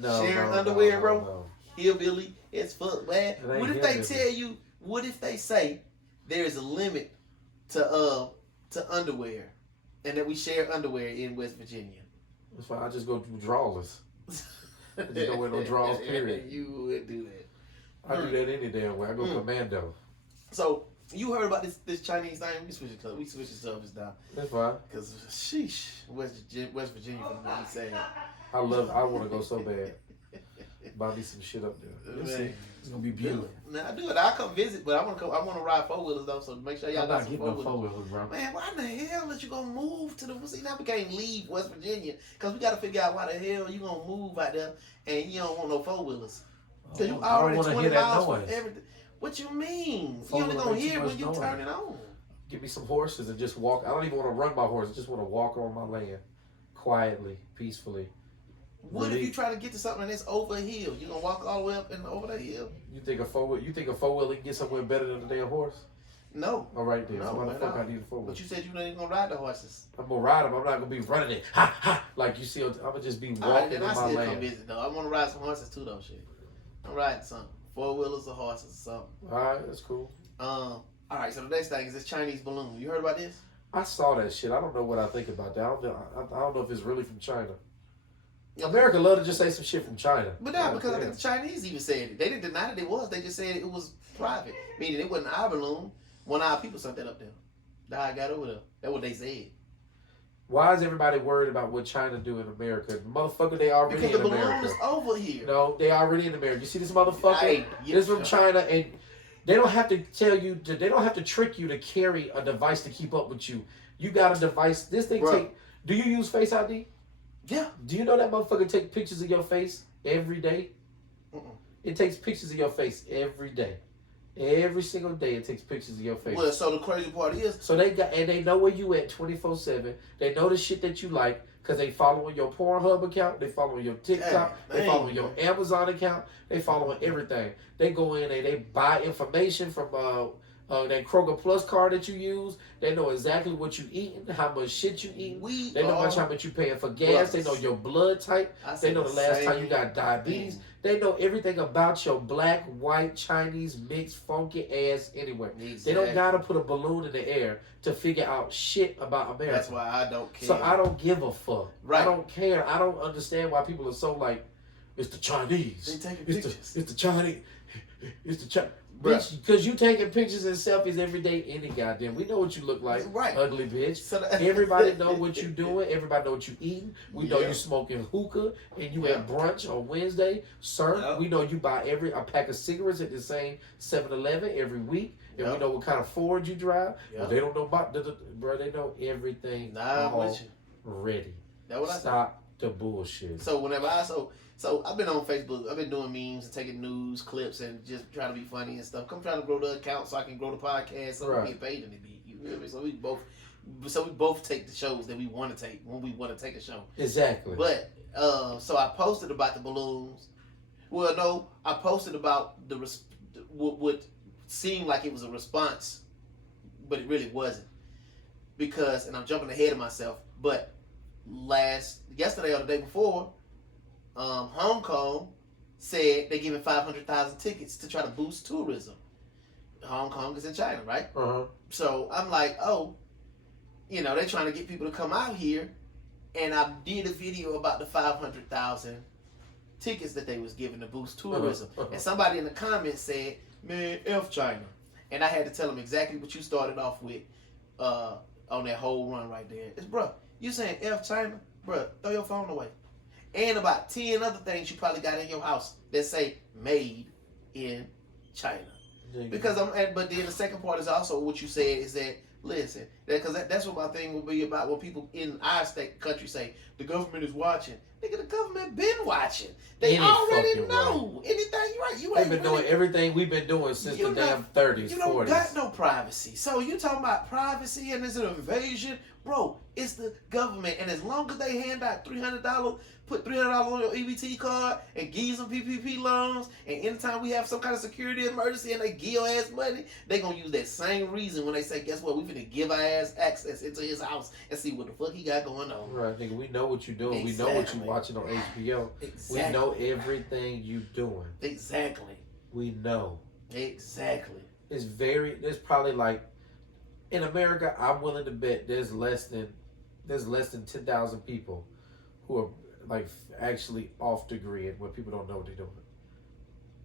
sharing underwear, bro, no. hillbilly as fuck, man. It ain't What if they hillbilly. tell you? What if they say there is a limit to underwear, and that we share underwear in West Virginia? That's why I just go drawless. I just don't wear no draws, period. You would do that. I do that any damn way. I go commando. So you heard about this Chinese thing? We switch the subjects down. That's fine. Cause sheesh, West Virginia from what he said. I want to go so bad. Buy me some shit up there. You'll see. It's gonna be beautiful. Now I do it. I come visit, but I want to ride 4-wheelers though. So make sure y'all I'm got not some getting no 4-wheelers. 4-wheelers, bro. Man, why in the hell that you gonna move to the? See, now we can't leave West Virginia because we got to figure out why the hell you gonna move out there and you don't want no 4-wheelers. Cause you I don't already want to 20 hear that miles from noise. everything. What you mean? You Four-wheeler only gonna make too hear much when you noise. turn it on. Give me some horses and just walk. I don't even want to run my horse. I just want to walk on my land, quietly, peacefully. What if you try to get to something that's over a hill? You gonna walk all the way up and over the hill? You think a 4-wheeler can get somewhere better than a damn horse? No. All right then. No, So why the man, fuck no. I need a 4-wheeler? But you said you ain't gonna ride the horses. I'm gonna ride them. I'm not gonna be running it. Ha ha. Like you see, I'm gonna just be All right, walking then in I my still come land. visit though. I want to ride some horses too though. Shit, I'm riding something. 4-wheelers or horses or something. All right, that's cool. All right. So the next thing is this Chinese balloon. You heard about this? I saw that shit. I don't know what I think about that. I don't know if it's really from China. America love to just say some shit from China. But now, because I think the Chinese even said it. They didn't deny that it was. They just said it was private. Meaning it wasn't our balloon. One of our people sent that up there. That's how I got over there. That's what they said. Why is everybody worried about what China do in America? Motherfucker, they already Because the in balloon America. is over here. No, they already in America. You see this motherfucker? Hey, This from China, and they don't have to tell you. They don't have to trick you to carry a device to keep up with you. You got a device. This thing Bruh. take. Do you use Face ID? Yeah. Do you know that motherfucker take pictures of your face every day? Mm-mm. It takes pictures of your face every day. Every single day it takes pictures of your face. Well, so the crazy part is, So they know where you at 24/7. They know the shit that you like because they following your Pornhub account. They following your TikTok. Hey, they following your Amazon account. They following everything. They go in and they buy information from that Kroger Plus card that you use. They know exactly what you eating, how much shit you eating. They know how much you paying for gas. They know your blood type. They know the last time you got diabetes. They know everything about your black, white, Chinese, mixed, funky ass anywhere. Exactly. They don't gotta put a balloon in the air to figure out shit about America. That's why I don't care. So I don't give a fuck. Right. I don't care. I don't understand why people are so like, it's the Chinese. They taking It's pictures. the Chinese. It's the Chinese. Bruh. Bitch, because you taking pictures and selfies every day, any goddamn. We know what you look like. Right. Ugly bitch. So Everybody know what you doing. Everybody know what you eating. We know Yeah. you smoking hookah and you Yeah. at brunch on Wednesday. Sir, Yeah. we know you buy a pack of cigarettes at the same 7-Eleven every week. And Yeah. we know what kind of Ford you drive. Yeah. But they don't know about, bro, they know everything Nah, I'm with you. already. That's what I said. Stop the bullshit. So whenever so I've been on Facebook. I've been doing memes and taking news clips and just trying to be funny and stuff. I'm trying to grow the account so I can grow the podcast so Right. we get paid in the beat. You feel me? So we both take the shows that we want to take when we want to take a show. Exactly. But so I posted about the balloons. Well, no, I posted about what seemed like it was a response, but it really wasn't. Because, and I'm jumping ahead of myself, but yesterday or the day before, Hong Kong said they're giving 500,000 tickets to try to boost tourism. Hong Kong is in China, right? Uh-huh. So I'm like, oh, they're trying to get people to come out here, and I did a video about the 500,000 tickets that they was giving to boost tourism. Uh-huh. And somebody in the comments said, man, F China. And I had to tell them exactly what you started off with on that whole run right there. It's, bruh, you saying F China? Bruh, throw your phone away. And about 10 other things you probably got in your house that say made in China. Because but then the second part is also what you said is that, listen, because that's what my thing will be about when people in our country say the government is watching. Nigga, the government been watching. They already know anything. You right. They've been doing everything we've been doing since the damn 30s, You don't 40s. got no privacy. So you talking about privacy and it's an invasion? Bro, it's the government. And as long as they hand out $300, put $300 on your EBT card and give you some PPP loans, and anytime we have some kind of security emergency and they give your ass money, they going to use that same reason when they say, guess what, we finna give our ass access into his house and see what the fuck he got going on. Right, nigga, we know what you're doing. Exactly. We know what you're watching on HBO. Exactly. We know everything you doing. Exactly. We know. Exactly. There's probably like, in America, I'm willing to bet there's less than 10,000 people who are like actually off the grid where people don't know what they're doing.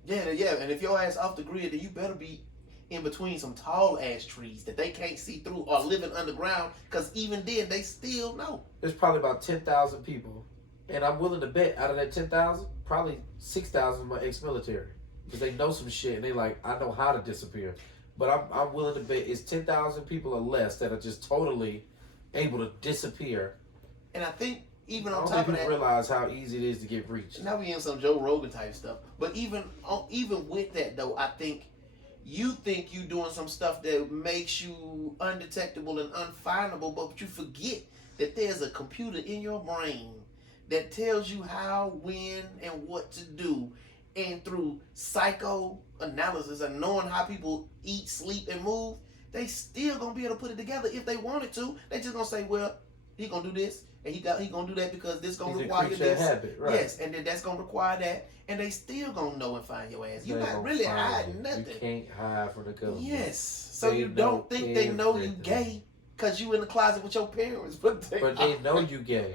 Yeah. And if your ass off the grid, then you better be in between some tall ass trees that they can't see through or living underground. Because even then, they still know. There's probably about 10,000 people, and I'm willing to bet out of that 10,000, probably 6,000 are ex-military because they know some shit and they like, I know how to disappear. But I'm willing to bet it's 10,000 people or less that are just totally able to disappear. And I think even I on don't top think of people that, realize how easy it is to get reached. now we in some Joe Rogan type stuff. But even with that though, I think you doing some stuff that makes you undetectable and unfindable, but you forget that there's a computer in your brain that tells you how, when, and what to do. And through psychoanalysis and knowing how people eat, sleep, and move, they still gonna be able to put it together if they wanted to. They just gonna say, well, he gonna do this, and he gonna do that because this gonna require this. Habit, right? Yes, and then that's gonna require that, and they still gonna know and find your ass. You're They not gonna really find hiding you. nothing. You can't hide from the government. Yes, so They you don't know think they know you everything. gay because you in the closet with your parents, but they know you gay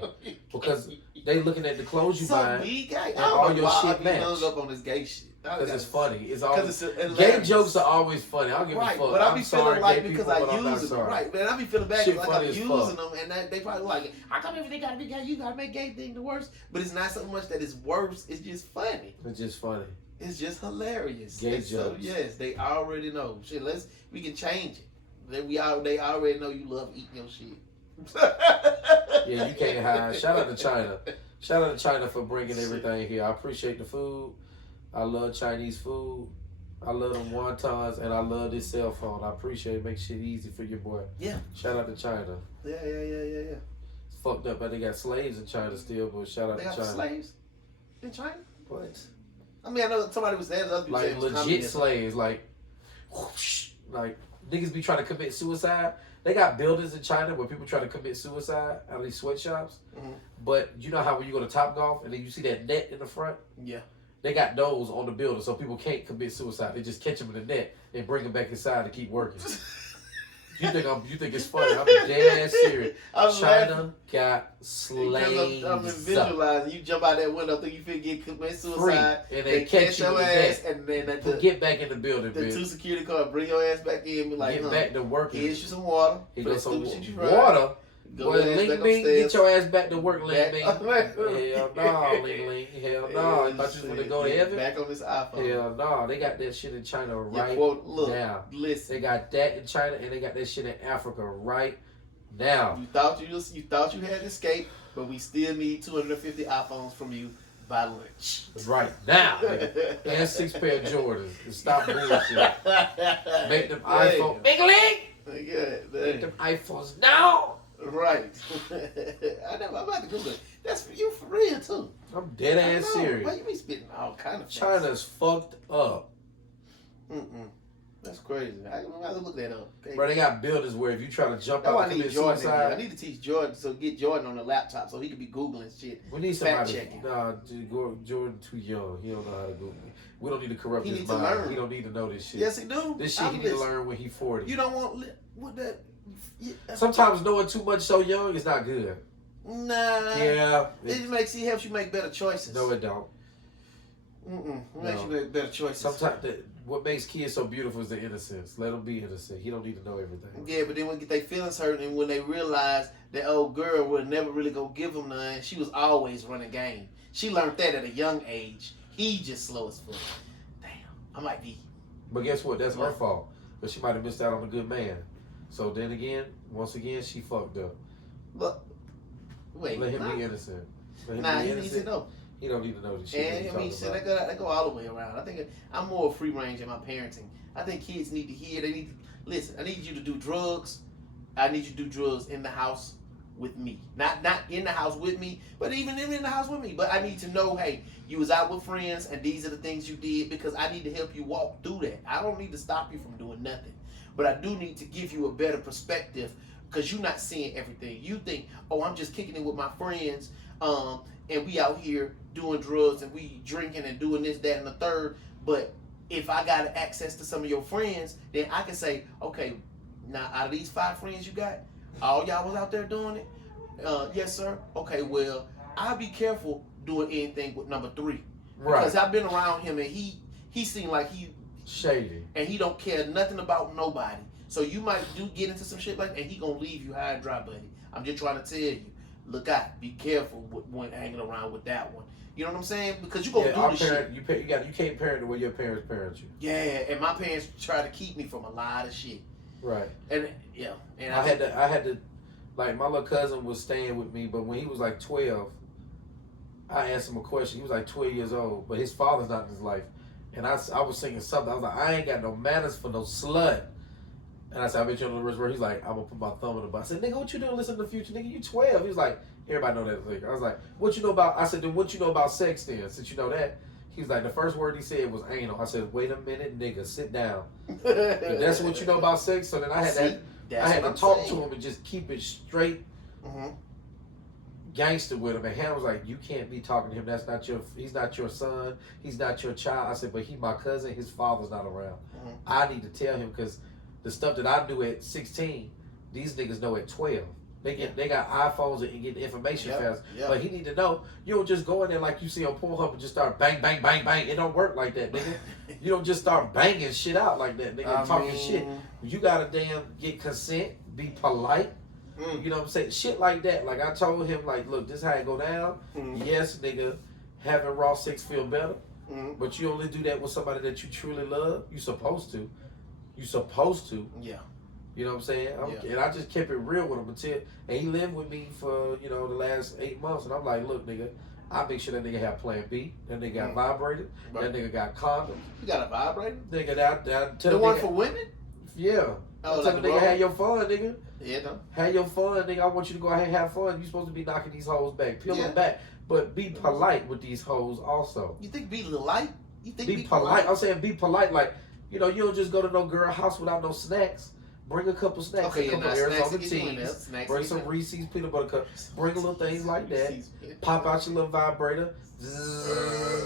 because they looking at the clothes you so buy be gay. and I don't all know your why shit I be match. hung up on this gay shit. because it's funny. It's always It's gay hilarious. jokes are always funny. I don't give a Right, fuck. but I be I'm feeling sorry, like gay because people, but I I'm not use them, sorry. right? Man, I be feeling bad Shit because like funny I'm as using fuck. them, and they probably like, how come everything gotta be gay? You gotta make gay thing the worst, but it's not so much that it's worse. It's just funny. It's just funny. It's just hilarious. Gay And so jokes. yes, they already know. Shit, we can change it. They already know you love eating your shit. Yeah, you can't hide. Shout out to China. Shout out to China for bringing everything here. I appreciate the food. I love Chinese food. I love them wontons, and I love this cell phone. I appreciate it. Makes shit easy for your boy. Yeah. Shout out to China. Yeah. It's fucked up, but they got slaves in China still. But shout out They to got China. slaves in China. What? I mean, I know somebody was there. Other people Like said it was legit communism. slaves. Like, whoosh, like niggas be trying to commit suicide. They got buildings in China where people try to commit suicide out of these sweatshops. Mhm. But you know how when you go to Topgolf and then you see that net in the front? Yeah. They got those on the building so people can't commit suicide. They just catch them in the net and bring them back inside to keep working. You think it's funny? I'm dead ass serious. I'm China got because slaves. I'm visualizing you jump out that window, think you feel get commit Free, suicide, and they catch you your in the ass, net. and then Get back in the building, the bitch. two security cars bring your ass back in, be like, Get huh, back to working. here's you some water. He for that goes some stupid shit you tried. water. Go Boy, your ass Ling back Bing, upstairs. get your ass back to work, Ling Back- Bing. Hell no, Ling Ling. Hell no. I thought you was going to go to heaven. Back on this iPhone. Hell no. They got that shit in China Yeah, right quote, look, now. listen. They got that in China and they got that shit in Africa right now. You thought you had escaped, but we still need 250 iPhones from you by lunch. Right now. Nigga. And 6 pair of Jordans. And stop bullshit. Make them iPhones. Big Ling! Yeah, Make them iPhones now. right. I'm about to Google it. That's for you for real too. I'm dead I ass know, serious. Why you be spitting all kind of facts? China's fucked up. That's crazy. I'm about to look that up. Okay? Bro, they got buildings where if you try to jump That's why out I and need commit Jordan. In here. I suicide, need to teach Jordan, so get Jordan on the laptop so he can be googling shit. we need fact somebody. checking. Nah, Jordan too young. He don't know how to Google. We don't need to corrupt He his needs to mind. learn. He don't need to know this shit. Yes, he do. This shit he need to learn when he 40. You don't want what that. Sometimes knowing too much so young is not good. Nah. Yeah. It helps you make better choices. No, it don't. It makes No. you make better choices. Sometimes what makes kids so beautiful is the innocence. Let them be innocent. He don't need to know everything. Yeah, but then when they get their feelings hurt and when they realize that old girl would never really go give them none, she was always running game. She learned that at a young age. He just slow as fuck. Damn, I might be. But guess what? That's her fault. But she might have missed out on a good man. So then again, once again, she fucked up. Look, wait. Let him be innocent. Let him Nah, be he needs to innocent. know. He don't need to know this shit. And I mean, shit, that go all the way around. I think I'm more free range in my parenting. I think kids need to hear. They need to listen. I need you to do drugs. I need you to do drugs in the house with me. Not in the house with me, but even in the house with me. But I need to know, hey, you was out with friends, and these are the things you did because I need to help you walk through that. I don't need to stop you from doing nothing, but I do need to give you a better perspective because you're not seeing everything. You think, oh, I'm just kicking it with my friends. And we out here doing drugs and we drinking and doing this, that, and the third. But if I got access to some of your friends, then I can say, okay, now out of these 5 friends you got, all y'all was out there doing it? Yes, sir. Okay, well, I'll be careful doing anything with number 3 Right. because I've been around him and he seemed like he Shady. and he don't care nothing about nobody. So you might do get into some shit like that, and he gonna leave you high and dry, buddy. I'm just trying to tell you, look out, be careful when hanging around with that one. You know what I'm saying? Because you gonna do this shit. You can't parent the way your parents parent you. Yeah, and my parents try to keep me from a lot of shit. Right. And yeah, and I had to, like, my little cousin was staying with me, but when he was like 12, I asked him a question. He was like 12 years old, but his father's not in his life. And I was singing something. I was like, I ain't got no manners for no slut. And I said, I bet you on the wrist word. He's like, I'm gonna put my thumb in the butt. I said, nigga, what you doing listening to the Future? Nigga, you 12. He was like, everybody know that thing. I was like, what you know about, I said, then what you know about sex then, since you know that? He was like, the first word he said was anal. I said, wait a minute, nigga, sit down. If that's what you know about sex, so then I had to talk to him and just keep it straight gangster with him. And Hannah was like, you can't be talking to him. He's not your son. He's not your child. I said, but he my cousin. His father's not around. I need to tell him because the stuff that I knew at 16, these niggas know at 12. They got iPhones and get the information fast. Yep. But he need to know, you don't just go in there like you see on Pornhub and just start bang, bang, bang, bang. It don't work like that, nigga. You don't just start banging shit out like that, nigga. Talking shit. You gotta damn get consent, be polite. You know what I'm saying? Shit like that. Like I told him, like, look, this how it go down. Yes, nigga, having raw sex feel better. But you only do that with somebody that you truly love. You supposed to. Yeah. You know what I'm saying? And I just kept it real with him and he lived with me for, the last 8 months. And I'm like, look, nigga, I make sure that nigga have plan B. That nigga got vibrated. Right. That nigga got condoms. You got a vibrator? Nigga, that the one for women? Yeah. Oh, tell the nigga, have your fun, nigga. Yeah, no. Have your fun, nigga. I want you to go ahead and have fun. You supposed to be knocking these hoes back. Peel them back. But be polite with these hoes also. You think be polite? You think be polite? I'm saying be polite. Like, you don't just go to no girl house without no snacks. Bring a couple snacks, a couple Arizona teas, bring some Reese's peanut butter cups, bring little things like that. Pop out your little vibrator,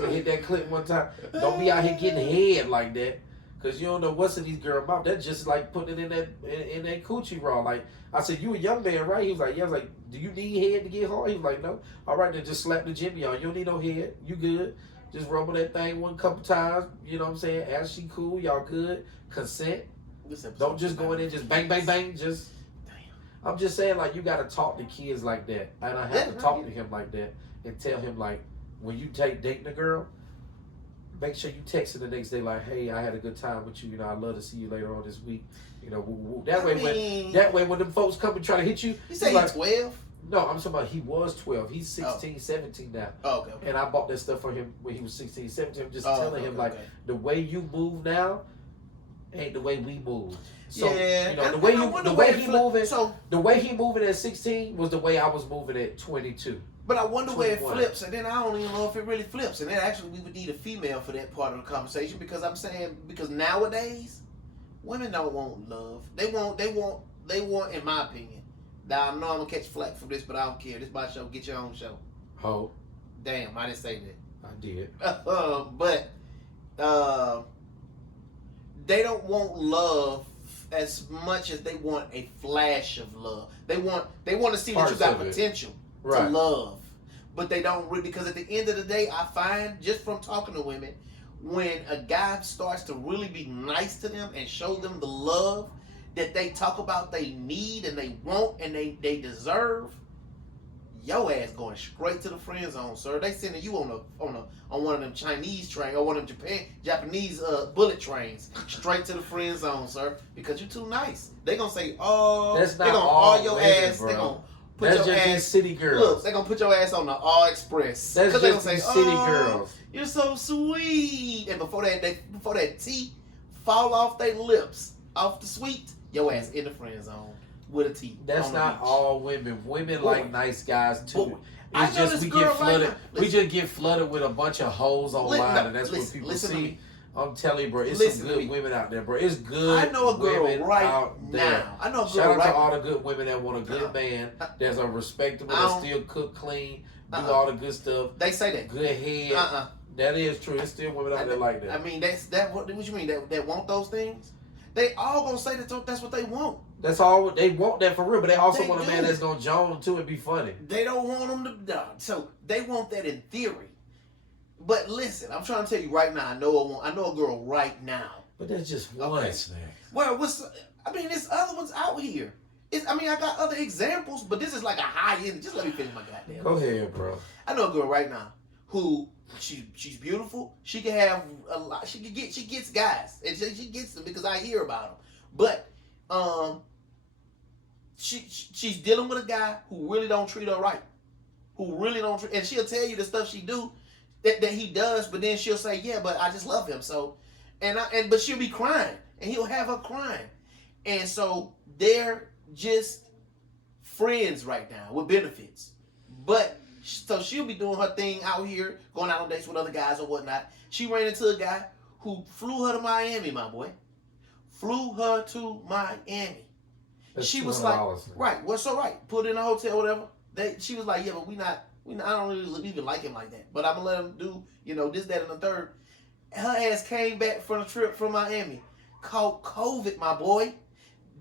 hit that clip one time. Don't be out here getting head like that, cause you don't know what's in these girls' mouth. That's just like putting it in that coochie raw. Like I said, you a young man, right? He was like, yeah. I was like, do you need head to get hard? He was like, no. All right, then just slap the Jimmy on. You don't need no head. You good? Just rubber that thing one couple times. You know what I'm saying? Ask she cool, y'all good. Consent. Don't just go in there, just bang, bang, bang. Just, I'm just saying, like, you gotta talk to kids like that, and I have to talk to him like that and tell him, like, when you dating a girl, make sure you text her the next day, like, hey, I had a good time with you. I'd love to see you later on this week. That way, when them folks come and try to hit you, you say he's 12. No, I'm talking about he was 12. He's 16, 17 now. Oh, okay. And I bought that stuff for him when he was 16, 17. I'm just telling him, like, the way you move now ain't the way we move. So, the way he moving at 16 was the way I was moving at 22. But I wonder where it flips, and then I don't even know if it really flips. And then actually we would need a female for that part of the conversation because because nowadays women don't want love. They want, in my opinion. Now I know I'm gonna catch flack for this, but I don't care. This is my show. Get your own show. Oh. Damn, I didn't say that. I did. But they don't want love as much as they want a flash of love. They want to see that you got potential to love. But they don't really, because at the end of the day, I find, just from talking to women, when a guy starts to really be nice to them and show them the love that they talk about they need and they want and they deserve, your ass going straight to the friend zone, sir. They sending you on one of them Chinese train or one of them Japanese bullet trains straight to the friend zone, sir, because you're too nice. They gonna say, oh, that's not they gonna all your women, ass. Bro. They gonna put that's your just ass. City girls. Look, they gonna put your ass on the All Express. That's just they gonna say, city girls. You're so sweet, and before that tea fall off their lips, off the sweet, your ass in the friend zone. With a T. That's not all women. Women like nice guys too. It's just we get flooded with a bunch of hoes online, and that's what people see. I'm telling you, bro, it's some good women out there, bro. It's good. I know a girl out there. I know a girl Shout out to all the good women that want a good man that's a respectable, that still cook clean, do all the good stuff. They say that. Good head. That is true. It's still women out there like that. I mean, what you mean? That want those things? They all gonna say that that's what they want. That's all they want, that for real. But they also They want a man do. that's gonna joan too and be funny. They don't want them to. So they want that in theory. But listen, I'm trying to tell you right now. I know a girl right now. But that's just one Okay. snack. Well, there's other ones out here. I got other examples, but this is like a high end. Just let me finish my goddamn. Go ahead, bro. I know a girl right now who she's beautiful. She can have a lot. She gets guys, and she gets them because I hear about them. But she's dealing with a guy who really don't treat her right, and she'll tell you the stuff she do that he does, but then she'll say, yeah, but I just love him. So, but she'll be crying, and he'll have her crying, and so they're just friends right now with benefits, but. So she'll be doing her thing out here, going out on dates with other guys or whatnot. She ran into a guy who flew her to Miami, my boy. Flew her to Miami. That's She was like, $200 now. right, what's so right? Put in a hotel, whatever. She was like, yeah, but I don't really even like him like that. But I'm gonna let him do, this, that, and the third. Her ass came back from a trip from Miami. Caught COVID, my boy.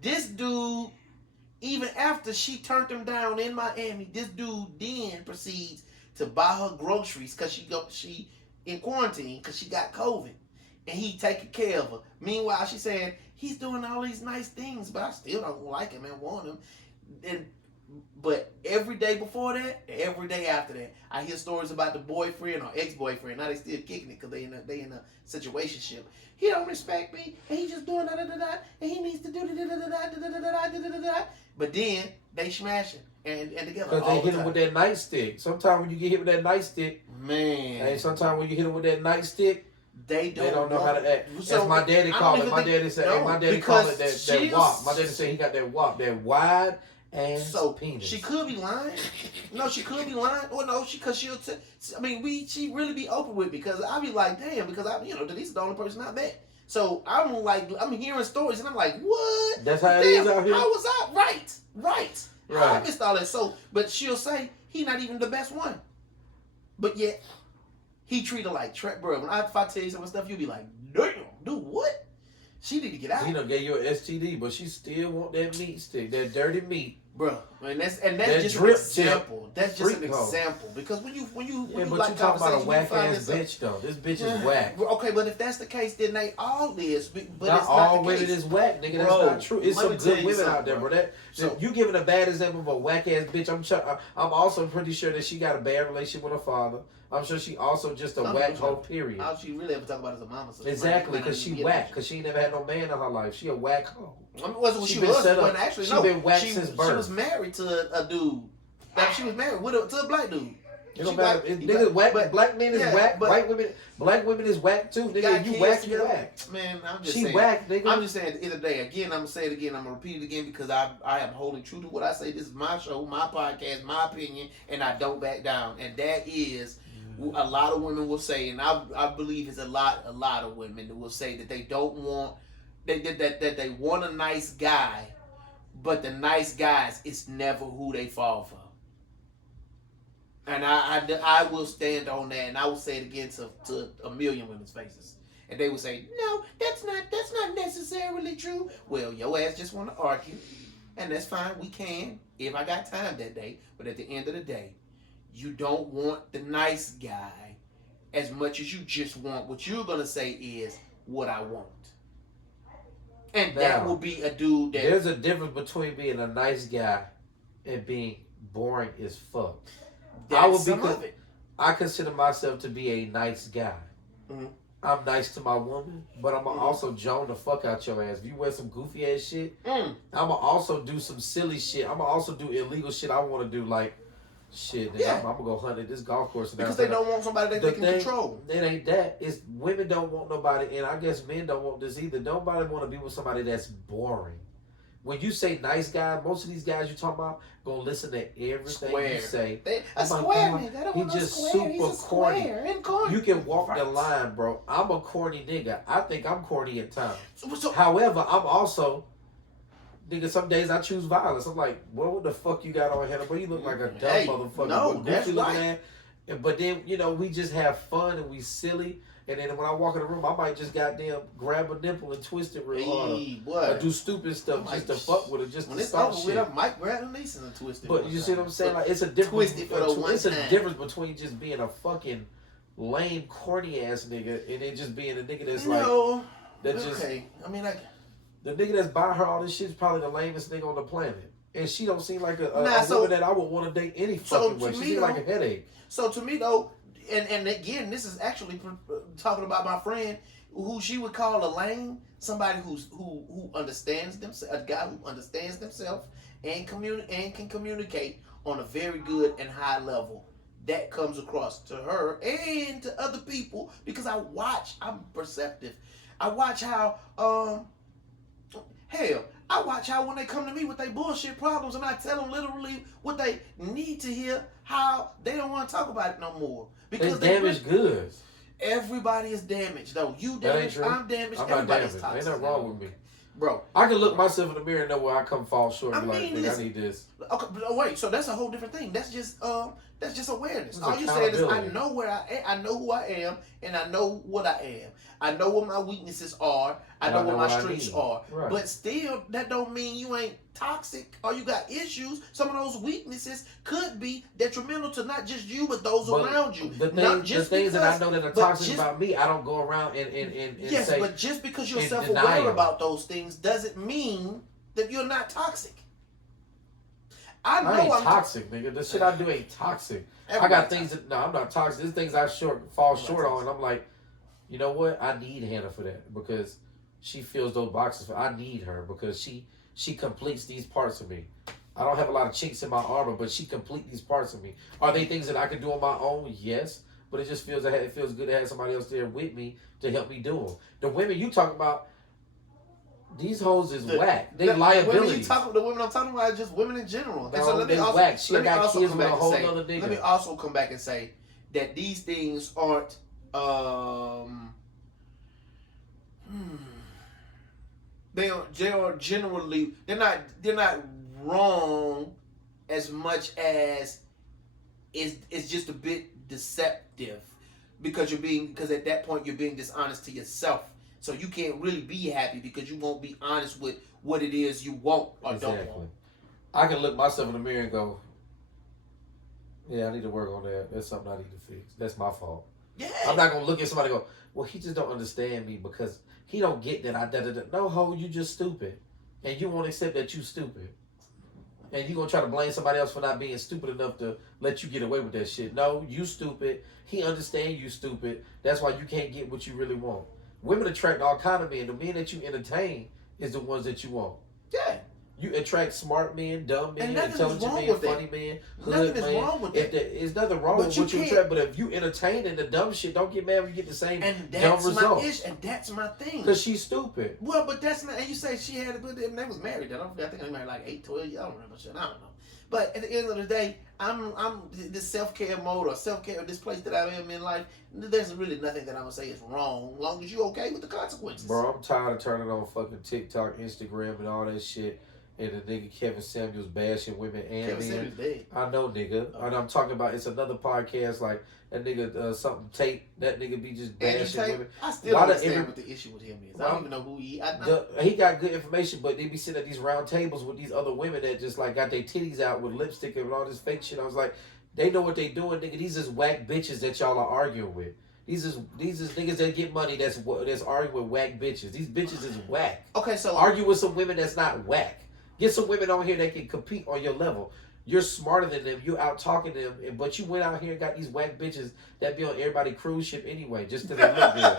This dude. Even after she turned him down in Miami, this dude then proceeds to buy her groceries because she in quarantine because she got COVID, and he taking care of her. Meanwhile, she's saying he's doing all these nice things, but I still don't like him and want him. But every day before that, every day after that, I hear stories about the boyfriend or ex-boyfriend. Now they still kicking it because they in a situationship. He don't respect me, and he just doing da-da-da-da, and he needs to do da-da-da-da-da-da-da-da-da-da. But then they smashing and together. Because they hit him with that nightstick. Sometimes when you get hit with that nightstick, man. and sometimes when you hit him with that nightstick, they don't know how to act. So as my daddy called it. My daddy said, no, my daddy called it because that wop. My daddy said he got that wop, that wide ass so penis. She could be lying. No, she could be lying. Or no, because she really be open with me because I be like, damn, because Denise is the only person I met. So I'm hearing stories and I'm like, what? That's how it is out here. How was I? Right. Right. I missed all that. So, but she'll say he not even the best one. But yet, he treat her like bro. If I tell you some stuff, you'll be like, damn, dude, what? She need to get out. He done gave you an STD, but she still want that meat stick, that dirty meat. Bro, and that's that just an drip example. That's just an freak hoe. example because when you Yeah, but like you talking about a conversation, whack find ass yourself- bitch though. This bitch is whack. Okay, but if that's the case, then they all is. But Not it's all not the women case. is whack, nigga. Bro, That's not true. It's let some me tell good you women something, out there, bro. bro. So- You giving a bad example of a whack ass bitch. I'm also pretty sure that she got a bad relationship with her father. I'm sure she also just a whack hoe. Period. All she really ever talk about is a mama. So Exactly, because she whack. Because she ain't never had no man in her life. She a whack hoe. Wasn't She she been was. set up. When actually, She no. been whacked since birth. She was married to a dude. She was married to a black dude. It don't matter. Niggas whack. Black men is whack. White women, black women is whack too. Nigga, you whack, you whack. Man, I'm just She saying. whack, nigga. I'm just saying. At the end of the day, again, I'm gonna say it again. I'm gonna repeat it again because I am holding true to what I say. This is my show, my podcast, my opinion, and I don't back down. And that is. A lot of women will say, and I believe it's a lot of women that will say that they don't want that they want a nice guy, but the nice guys it's never who they fall for. And I will stand on that, and I will say it again to a million women's faces, and they will say, no, that's not necessarily true. Well, your ass just want to argue, and that's fine. We can if I got time that day, but at the end of the day. You don't want the nice guy as much as you just want. What you're going to say is what I want. And that will be a dude that... There's a difference between being a nice guy and being boring as fuck. I consider myself to be a nice guy. Mm-hmm. I'm nice to my woman, but I'm also joan the fuck out your ass. If you wear some goofy ass shit, I'm going to also do some silly shit. I'm going to also do illegal shit I want to do, like... Shit, nigga, I'm gonna go hunt at this golf course. Because they don't want somebody that they can control. It ain't that. It's women don't want nobody, and I guess men don't want this either. Nobody want to be with somebody that's boring. When you say nice guy, most of these guys you talking about gonna listen to everything you say. A square nigga. He just super corny. You can walk the line, bro. I'm a corny nigga. I think I'm corny at times. However, I'm also... Nigga, some days I choose violence. I'm like, what the fuck you got on here? But you look like a dumb motherfucker. No, that's right. But then, we just have fun and we silly. And then when I walk in the room, I might just goddamn grab a nipple and twist it real hard. Hey, Or do stupid stuff just to fuck with it, just when to it's start over shit. with, I might grab the niece and twist it. But you see what I'm saying? Like, it's a difference. Twist it for the one It's a time. difference between just being a fucking lame, corny ass nigga and then just being a nigga that's that just. Okay, I mean, The nigga that's buying her all this shit is probably the lamest nigga on the planet. And she don't seem like a so- woman that I would want to date any fucking way. She me, seems like a headache. So to me though, and again, this is actually talking about my friend who she would call a lame, somebody who understands themselves, a guy who understands themselves and can communicate on a very good and high level. That comes across to her and to other people because I'm perceptive. I watch how I watch how when they come to me with their bullshit problems and I tell them literally what they need to hear, how they don't want to talk about it no more. Because They damaged goods. Everybody is damaged though. You That ain't damaged, true. I'm damaged, I'm not everybody's damaged. toxic. Ain't nothing wrong with me. Bro. I can look myself in the mirror and know where I come fall short and be like, listen, I need this. Okay, but wait, so that's a whole different thing. That's just awareness. It's All you said is I accountability. know where I am, I know who I am, and I know what I am. I know what my weaknesses are. I And know I what know my what I strengths need. are. Right. But still, that don't mean you ain't toxic or you got issues. Some of those weaknesses could be detrimental to not just you, but those But around you. The Not things that I know that are but toxic just- about me, I don't go around and Yes, say, but just because you're in self-aware denial. about those things doesn't mean that you're not toxic. I know I ain't I'm toxic, nigga. The shit I do ain't toxic. I got Everybody's things that, no, I'm not toxic. There's things I fall short on. And I'm like, you know what? I need Hannah for that because she fills those boxes. I need her because she completes these parts of me. I don't have a lot of chinks in my armor, but she completes these parts of me. Are they things that I can do on my own? Yes. But it just feels good to have somebody else there with me to help me do them. The women you talk about, these hoes is whack. They liabilities. The women I'm talking about are just women in general. And so No, let me they also, whack. She let me got also kids come with back a and whole say, nother nigga. let me also come back and say that these things aren't they are generally they're not wrong as much as it's just a bit deceptive because at that point you're being dishonest to yourself. So you can't really be happy because you won't be honest with what it is you want or don't want. I can look myself in the mirror and go, yeah, I need to work on that. That's something I need to fix. That's my fault. Yeah. I'm not gonna look at somebody and go, well, he just don't understand me because he don't get that I da. No, ho, you just stupid, and you won't accept that you stupid, and you gonna try to blame somebody else for not being stupid enough to let you get away with that shit. No, you stupid. He understand you stupid. That's why you can't get what you really want. Women attract all kind of men. The men that you entertain is the ones that you want. Yeah. You attract smart men, dumb men, And nothing is intelligent wrong men, with that. funny men, Nothing hood is men. wrong with If that. there's nothing wrong But with you what you can't- attract, but if you entertain in the dumb shit, don't get mad when you get the same And dumb that's my results. issue. And that's my thing. Because she's stupid. Well, but that's not. And you say she had a good. And they was married. I think they married like 8, 12 years. I don't remember shit. I don't know. But at the end of the day, I'm this self-care mode or self-care, this place that I am in life. There's really nothing that I'm gonna say is wrong, as long as you're okay with the consequences. Bro, I'm tired of turning on fucking TikTok, Instagram, and all that shit. And the nigga Kevin Samuels bashing women and Kevin men. Samuels dead. I know, nigga. And I'm talking about, it's another podcast like that nigga, something Tate. That nigga be just Andy bashing Tate, women. I still Why don't the understand every- what the issue with him is. I don't even know who he. He got good information, but they be sitting at these round tables with these other women that just like got their titties out with lipstick and all this fake shit. I was like, they know what they doing, nigga. These is whack bitches that y'all are arguing with. These is niggas that get money that's arguing with whack bitches. These bitches is whack. Okay, so Argue with some women that's not whack. Get some women on here that can compete on your level. You're smarter than them. You're out talking them, but you went out here and got these whack bitches that be on everybody cruise ship anyway, just to they look good.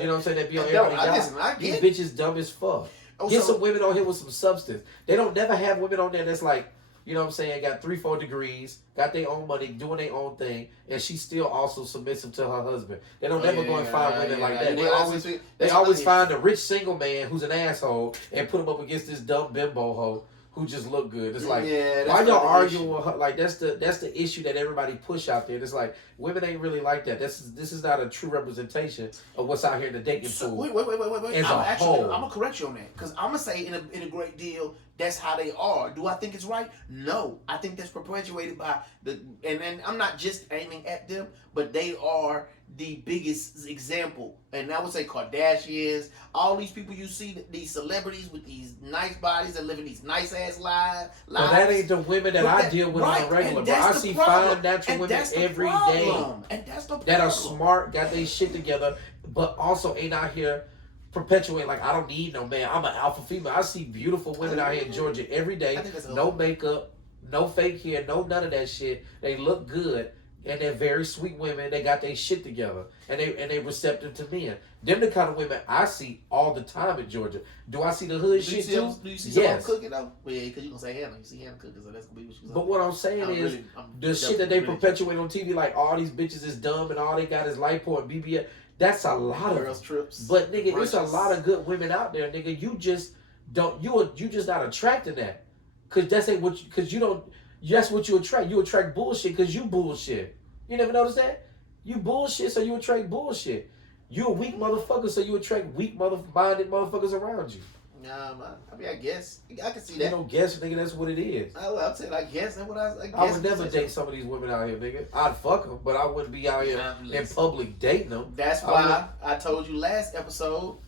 You know what I'm saying? That be on No, everybody yacht. I These get bitches dumb as fuck. Oh, Get so- some women on here with some substance. They don't never have women on there that's like, you know what I'm saying, got 3-4 degrees, got their own money, doing their own thing, and she's still also submissive to her husband. They don't never go and find women like that. They always find a rich single man who's an asshole and put him up against this dumb bimbo hoe who just look good. It's like, Yeah, that's why y'all not the arguing issue. with her? Like that's the issue that everybody push out there. It's like women ain't really like that. This is not a true representation of what's out here in the dating So, pool. wait. As I'm a whole. gonna correct you on that because I'm gonna say in a great deal that's how they are. Do I think it's right? No. I think that's perpetuated by and I'm not just aiming at them, but they are the biggest example. And I would say Kardashians, all these people you see, these celebrities with these nice bodies that live in these nice ass lives. But that ain't the women that I deal with on a regular. But I see fine natural women every day. And that's the problem. That are smart, got their shit together, but also ain't out here perpetuate like I don't need no man. I'm an alpha female. I see beautiful women out here in Georgia every day. No makeup, no fake hair, no none of that shit. They look good and they're very sweet women. They got their shit together and they receptive to men. Them the kind of women I see all the time in Georgia. Do I see the hood shit too? Do you see someone cooking though? Well, yeah, because you gonna say Hannah. You see Hannah cooking, so that's gonna be what you. But what I'm saying is the shit that they perpetuate on TV, like all these bitches is dumb and all they got is Lipo and BBS. That's a lot girls of trips. But nigga, it's a lot of good women out there, nigga. You just don't. You just not attracting that, cause that's ain't what. Cause you don't. That's what you attract. You attract bullshit, cause you bullshit. You never notice that? You bullshit, so you attract bullshit. You a weak motherfucker, so you attract weak minded motherfuckers around you. Nah, man. I mean, I guess I can see that. You don't guess, nigga. That's what it is. I'm saying, I guess that's what I guess. I would never date some of these women out here, nigga. I'd fuck them, but I wouldn't be out here in public dating them. That's why I told you last episode,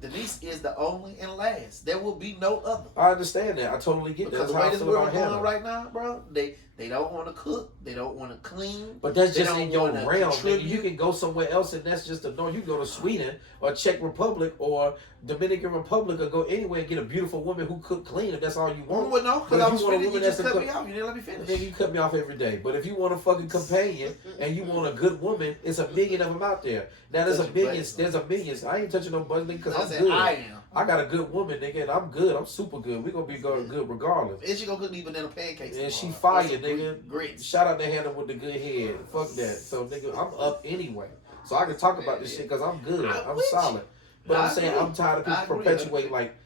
Denise is the only and last. There will be no other. I understand that. I totally get that. Because the way this world is going right now, bro, they don't want to cook. They don't want to clean. But that's just in your realm. Nigga. You can go somewhere else and that's just a no. You can go to Sweden or Czech Republic or Dominican Republic or go anywhere and get a beautiful woman who cook clean if that's all you want. Well, no, because I was finished. You just cut me off. You didn't let me finish. Nigga, you cut me off every day. But if you want a fucking companion and you want a good woman, it's a million of them out there. Now there's a million. There's a million. I ain't touching no buttons because I'm good. I am. I got a good woman, nigga, and I'm good. I'm super good. We gonna be good regardless. And she gonna cook me banana pancakes. And she fire, nigga. Great. Shout out to Hannah with the good head. Fuck that. So, nigga, I'm up anyway. So I can talk about this shit because I'm good. I'm solid. But I'm saying I'm tired of people perpetuate like,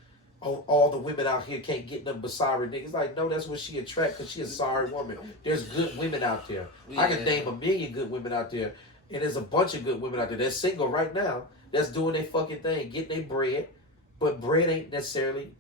oh, all the women out here can't get them but sorry niggas. Like, no, that's what she attract because she a sorry woman. There's good women out there. Yeah. I can name a million good women out there. And there's a bunch of good women out there that's single right now that's doing their fucking thing, getting their bread. But bread ain't necessarily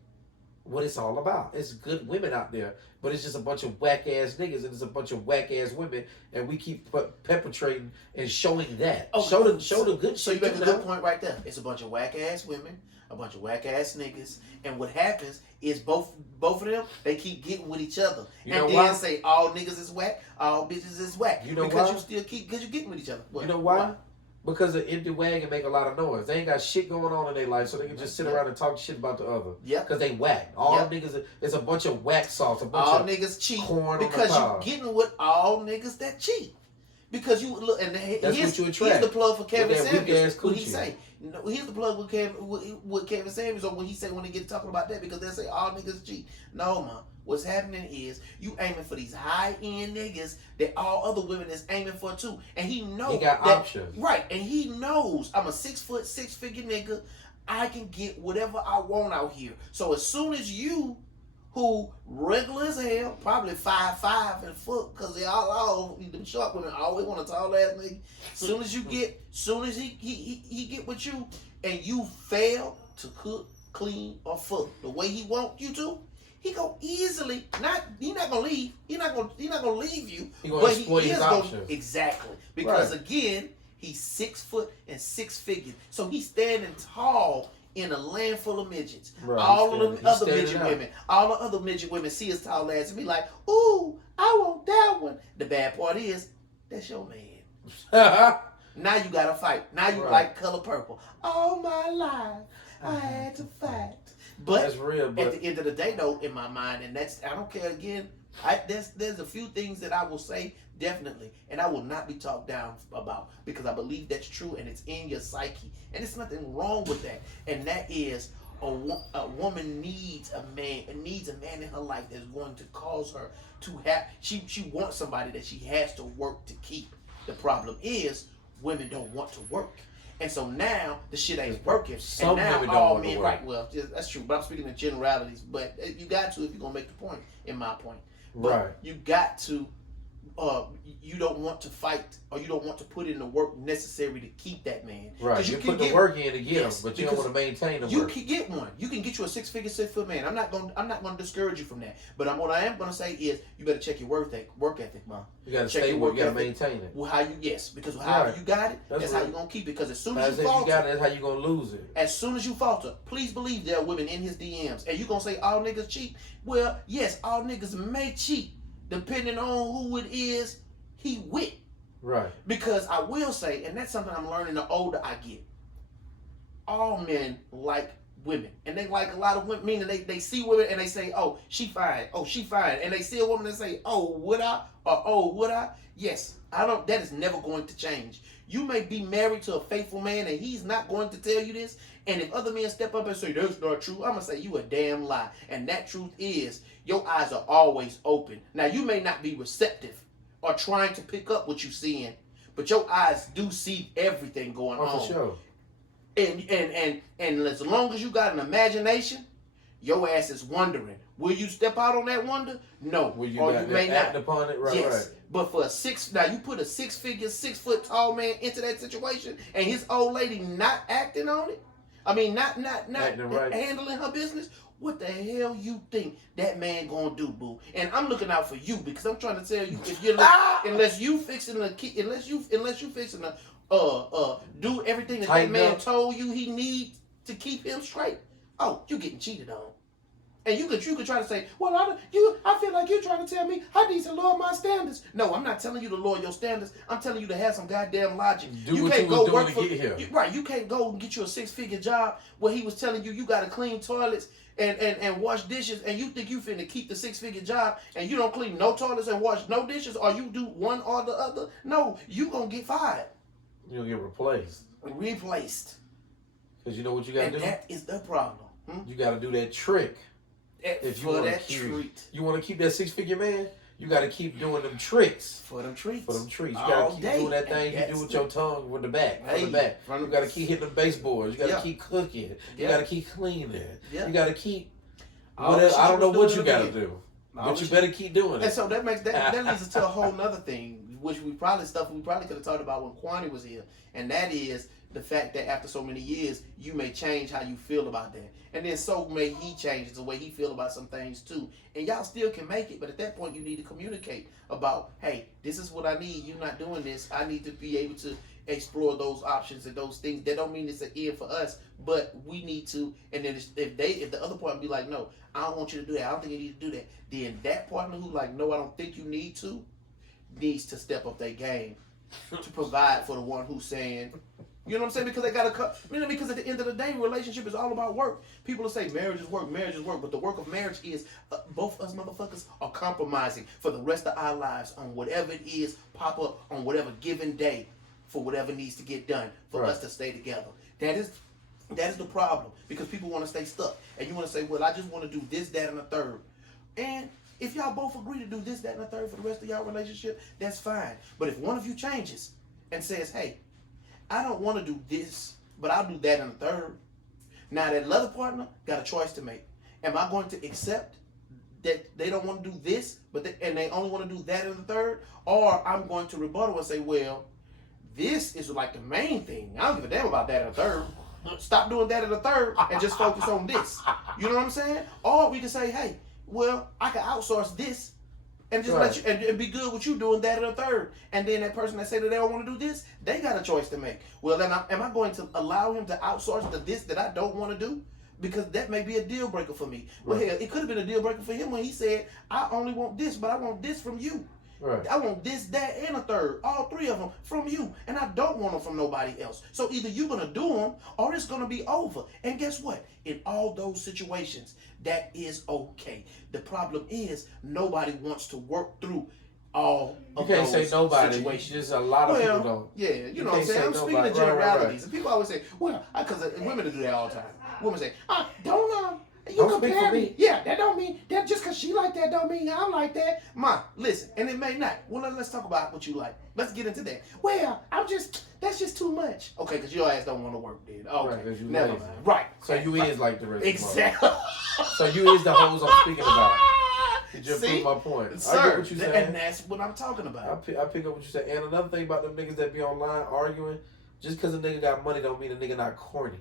what it's all about. It's good women out there, but it's just a bunch of whack ass niggas and it's a bunch of whack ass women, and we keep perpetrating and showing that. Oh, show the good shit. So you make a good point right there. It's a bunch of whack ass women, a bunch of whack ass niggas, and what happens is both of them they keep getting with each other, and then say all niggas is whack, all bitches is whack. You know because why? You still keep because you getting with each other. You know why? Because the empty wagon make a lot of noise. They ain't got shit going on in their life, so they can just sit around and talk shit about the other. Yeah. Because they whack. All niggas, it's a bunch of whack sauce. A bunch all of niggas cheat corn because on the you getting with all niggas that cheat. Because you look, and that's here's, what you attract. Here's the plug for Kevin Samuels. What he say? Here's the plug with Kevin Samuels, or when he say when they get talking about that, because they say all niggas cheat. No, man. What's happening is you aiming for these high end niggas that all other women is aiming for too, and he knows he got options, right? And he knows I'm a 6 foot 6-figure nigga. I can get whatever I want out here. So as soon as you, who regular as hell, probably 5'5" and foot, because they all them short women always want a tall ass nigga. Soon as he get with you, and you fail to cook, clean, or fuck the way he want you to. He gonna easily he not gonna leave. He not gonna leave you. He gonna exploit his options. Exactly. Because again, he's 6 foot and 6 figures. So he's standing tall in a land full of midgets. Right, all of the other midget women. All the other midget women see his tall ass and be like, ooh, I want that one. The bad part is, that's your man. Now you gotta fight. Now you like Color Purple. All my life I had to fight. But that's real. But at the end of the day, though, in my mind, and that's I don't care. Again, there's a few things that I will say definitely, and I will not be talked down about because I believe that's true and it's in your psyche, and there's nothing wrong with that. And that is a woman needs a man in her life that's going to cause her to have. She wants somebody that she has to work to keep. The problem is women don't want to work. And so now the shit ain't working. Some and now women don't all want to men, work. right? Well, that's true. But I'm speaking in generalities. But you got to if you're gonna make the point. In my point, but right? You got to you don't want to fight or you don't want to put in the work necessary to keep that man. Right. You put the work in to get him, but you don't want to maintain the work. You can get one. You can get you a 6-figure, 6-foot man. I'm not gonna discourage you from that. But what I am gonna say is you better check your work ethic, man. You gotta stay work. You gotta maintain it. Well, because however you got it, that's how you're gonna keep it. Because as soon as you falter, that's how you're gonna lose it. As soon as you falter, please believe there are women in his DMs, and you gonna say all niggas cheat. Well, yes, all niggas may cheat, depending on who it is he with. Right. Because I will say, and that's something I'm learning the older I get, all men like women. And they like a lot of women, meaning they see women and they say, oh, she fine. Oh, she fine. And they see a woman and say, oh, would I? Or oh, would I? Yes. That is never going to change. You may be married to a faithful man and he's not going to tell you this. And if other men step up and say, that's not true, I'm going to say you a damn lie. And that truth is, your eyes are always open. Now, you may not be receptive or trying to pick up what you're seeing, but your eyes do see everything going on. For sure. And as long as you got an imagination, your ass is wondering. Will you step out on that wonder? No. Will you, or you may not. Upon it? Right, yes. Right. But for now you put a 6-figure, 6-foot tall man into that situation, and his old lady not acting on it. I mean, not handling her business. What the hell you think that man gonna do, boo? And I'm looking out for you because I'm trying to tell you, if you're unless you fixing to do everything that man told you he needs to keep him straight. Oh, you getting cheated on. And you could try to say, well, I feel like you're trying to tell me I need to lower my standards. No, I'm not telling you to lower your standards. I'm telling you to have some goddamn logic. You can't go work for here. Right, you can't go and get you a 6-figure job where he was telling you got to clean toilets and wash dishes, and you think you finna keep the 6-figure job and you don't clean no toilets and wash no dishes, or you do one or the other. No, you gonna get fired. You'll get replaced. Replaced. Because you know what you gotta do? That is the problem. You gotta do that trick. If you want to keep that 6-figure man, you got to keep doing them tricks. For them treats. You got to keep doing that thing you do with your tongue with the back. You got to keep hitting the baseboards. You got to keep cooking. You got to keep cleaning. You got to keep. I don't know what you got to do, but you better keep doing it. And so that leads us to a whole nother thing, which we probably could have talked about when Kwani was here, and that is the fact that after so many years, you may change how you feel about that. And then so may he change the way he feel about some things too. And y'all still can make it, but at that point you need to communicate about, hey, this is what I need. You're not doing this. I need to be able to explore those options and those things. That don't mean it's an end for us, but we need to. And then if the other partner be like, no, I don't want you to do that. I don't think you need to do that. Then that partner who like, no, I don't think you need to, needs to step up their game to provide for the one who's saying, you know what I'm saying? Because they gotta cut. Because at the end of the day, relationship is all about work. People will say marriage is work, but the work of marriage is both us motherfuckers are compromising for the rest of our lives on whatever it is pop up on whatever given day for whatever needs to get done for us to stay together. That is the problem, because people want to stay stuck, and you want to say, well, I just want to do this, that, and the third. And if y'all both agree to do this, that, and the third for the rest of y'all relationship, that's fine. But if one of you changes and says, hey, I don't want to do this, but I'll do that in the third. Now that other partner got a choice to make. Am I going to accept that they don't want to do this, and they only want to do that in the third? Or I'm going to rebuttal and say, well, this is like the main thing. I don't give a damn about that in the third. Stop doing that in the third and just focus on this. You know what I'm saying? Or we can say, hey, well, I can outsource this and just let you and be good with you doing that in the third. And then that person that say that they don't want to do this, they got a choice to make. Well, then am I going to allow him to outsource the this that I don't want to do? Because that may be a deal breaker for me. Well, hell, it could have been a deal breaker for him when he said, I only want this, but I want this from you. Right. I want this, that, and a third. All three of them from you. And I don't want them from nobody else. So either you're going to do them or it's going to be over. And guess what? In all those situations, that is okay. The problem is nobody wants to work through all of those situations. You can't say nobody. Just a lot of people don't. Yeah, you know what I'm saying? I'm speaking of generalities. And people always say, well, because women do that all the time. Women say, you compare me. Yeah, that don't mean that just because she like that don't mean I'm like that. Ma, listen, and it may not. Well, let's talk about what you like. Let's get into that. Well, that's just too much. Okay, because your ass don't want to work then. Okay, right, never mind. Right. So you is like the rest exactly. of them. So you is the hoes I'm speaking about. You just See? proved my point. I Sir, get what you saying. and that's what I'm talking I about. pick up what you said. And another thing about them niggas that be online arguing, just because a nigga got money don't mean a nigga not corny.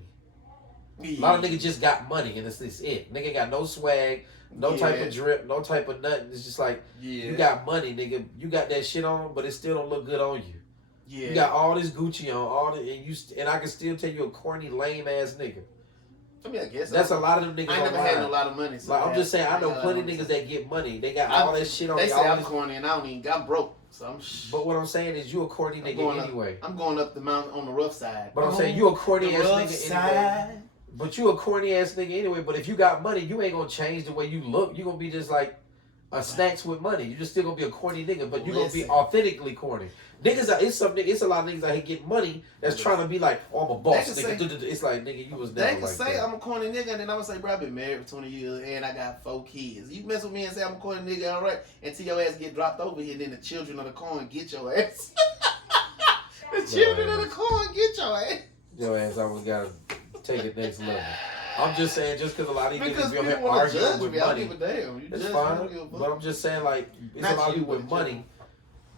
A lot of niggas just got money and it's it. Nigga ain't got no swag, no type of drip, no type of nothing. It's just like, you got money, nigga. You got that shit on, but it still don't look good on you. Yeah. You got all this Gucci on, and I can still tell you a corny, lame ass nigga. I mean, I guess that's a lot of them niggas. I never had a lot of money. So like, I'm just saying, I know plenty of niggas that get money. They got all that shit on. They say I'm corny and I don't even got broke. So I'm. But what I'm saying is, you a corny nigga anyway. I'm going up the mountain on the rough side. But I'm saying you a corny ass nigga anyway. But you a corny ass nigga anyway. But if you got money, you ain't gonna change the way you look. You gonna be just like a snacks with money. You just still gonna be a corny nigga, but you gonna be authentically corny. Niggas, it's a lot of niggas out here getting money that's trying to be like, oh, I'm a boss, nigga. It's like, nigga, you was never like that. They can say I'm a corny nigga, and then I'm gonna say, bro, I've been married for 20 years and I got 4 kids. You mess with me and say I'm a corny nigga, all right, until your ass get dropped over here, then the children of the corn get your ass. The children of the corn get your ass. Your ass always gotta take it next level. I'm just saying, just because a lot of these niggas be on here arguing with money, I don't give a damn. It's fine. But I'm just saying, like, it's a lot of people with money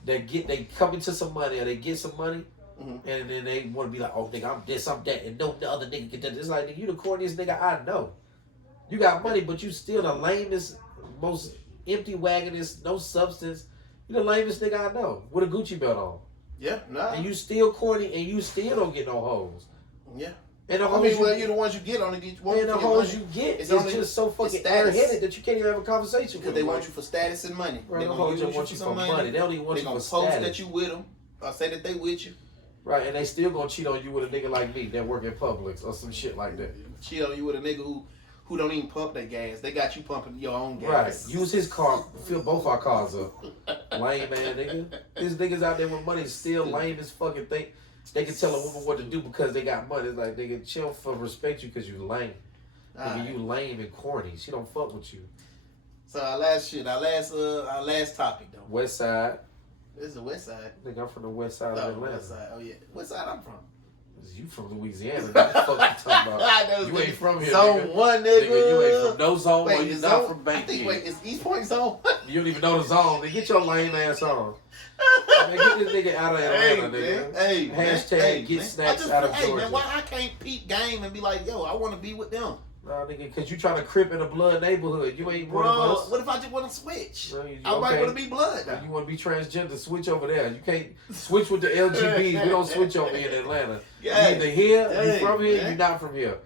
that they come into some money or they get some money, and then they want to be like, oh, nigga, I'm this, I'm that, and no the other nigga get that. It's like, nigga, you the corniest nigga I know. You got money, but you still the lamest, most empty wagonest, no substance. You the lamest nigga I know with a Gucci belt on. Yeah, nah. And you still corny, and you still don't get no hoes. Yeah. And the hoes you're the ones you get on to get. And the hoes you get is just so fucking airheaded that you can't even have a conversation with them. Because they want you for status and money. Right, the hoes just want you for money. They don't even want you for status. They gonna post that you with them, or say that they with you. Right, and they still gonna cheat on you with a nigga like me that work at Publix or some shit like that. Cheat on you with a nigga who don't even pump their gas. They got you pumping your own gas. Right. Use his car, fill both our cars up. Lame man nigga. These niggas out there with money still lame as fucking thing. They can tell a woman what to do because they got money. It's like, nigga, chill for respect you because you lame. Nigga, you lame and corny. She don't fuck with you. So our last topic though. West Side. This is the West Side. Nigga, I'm from the West Side of Atlanta. West Side. Oh yeah. West Side I'm from. You from Louisiana. What the fuck you talking about? You ain't from here, Zone nigga. 1, nigga. You ain't from no zone. Wait, you not from Bankhead. Wait, is East Point Zone? You don't even know the zone. Then get your lame ass on. Man, get this nigga out of Atlanta, nigga. Hey, hashtag get snacks out of Georgia. Hey, man, why I can't peep game and be like, yo, I want to be with them? Nah, nigga, because you trying to crip in a blood neighborhood. You ain't one of us. What if I just want to switch? I might want to be blood. You want to be transgender, switch over there. You can't switch with the LGBs. We don't switch over here in Atlanta. You either here, you from here, you not from here.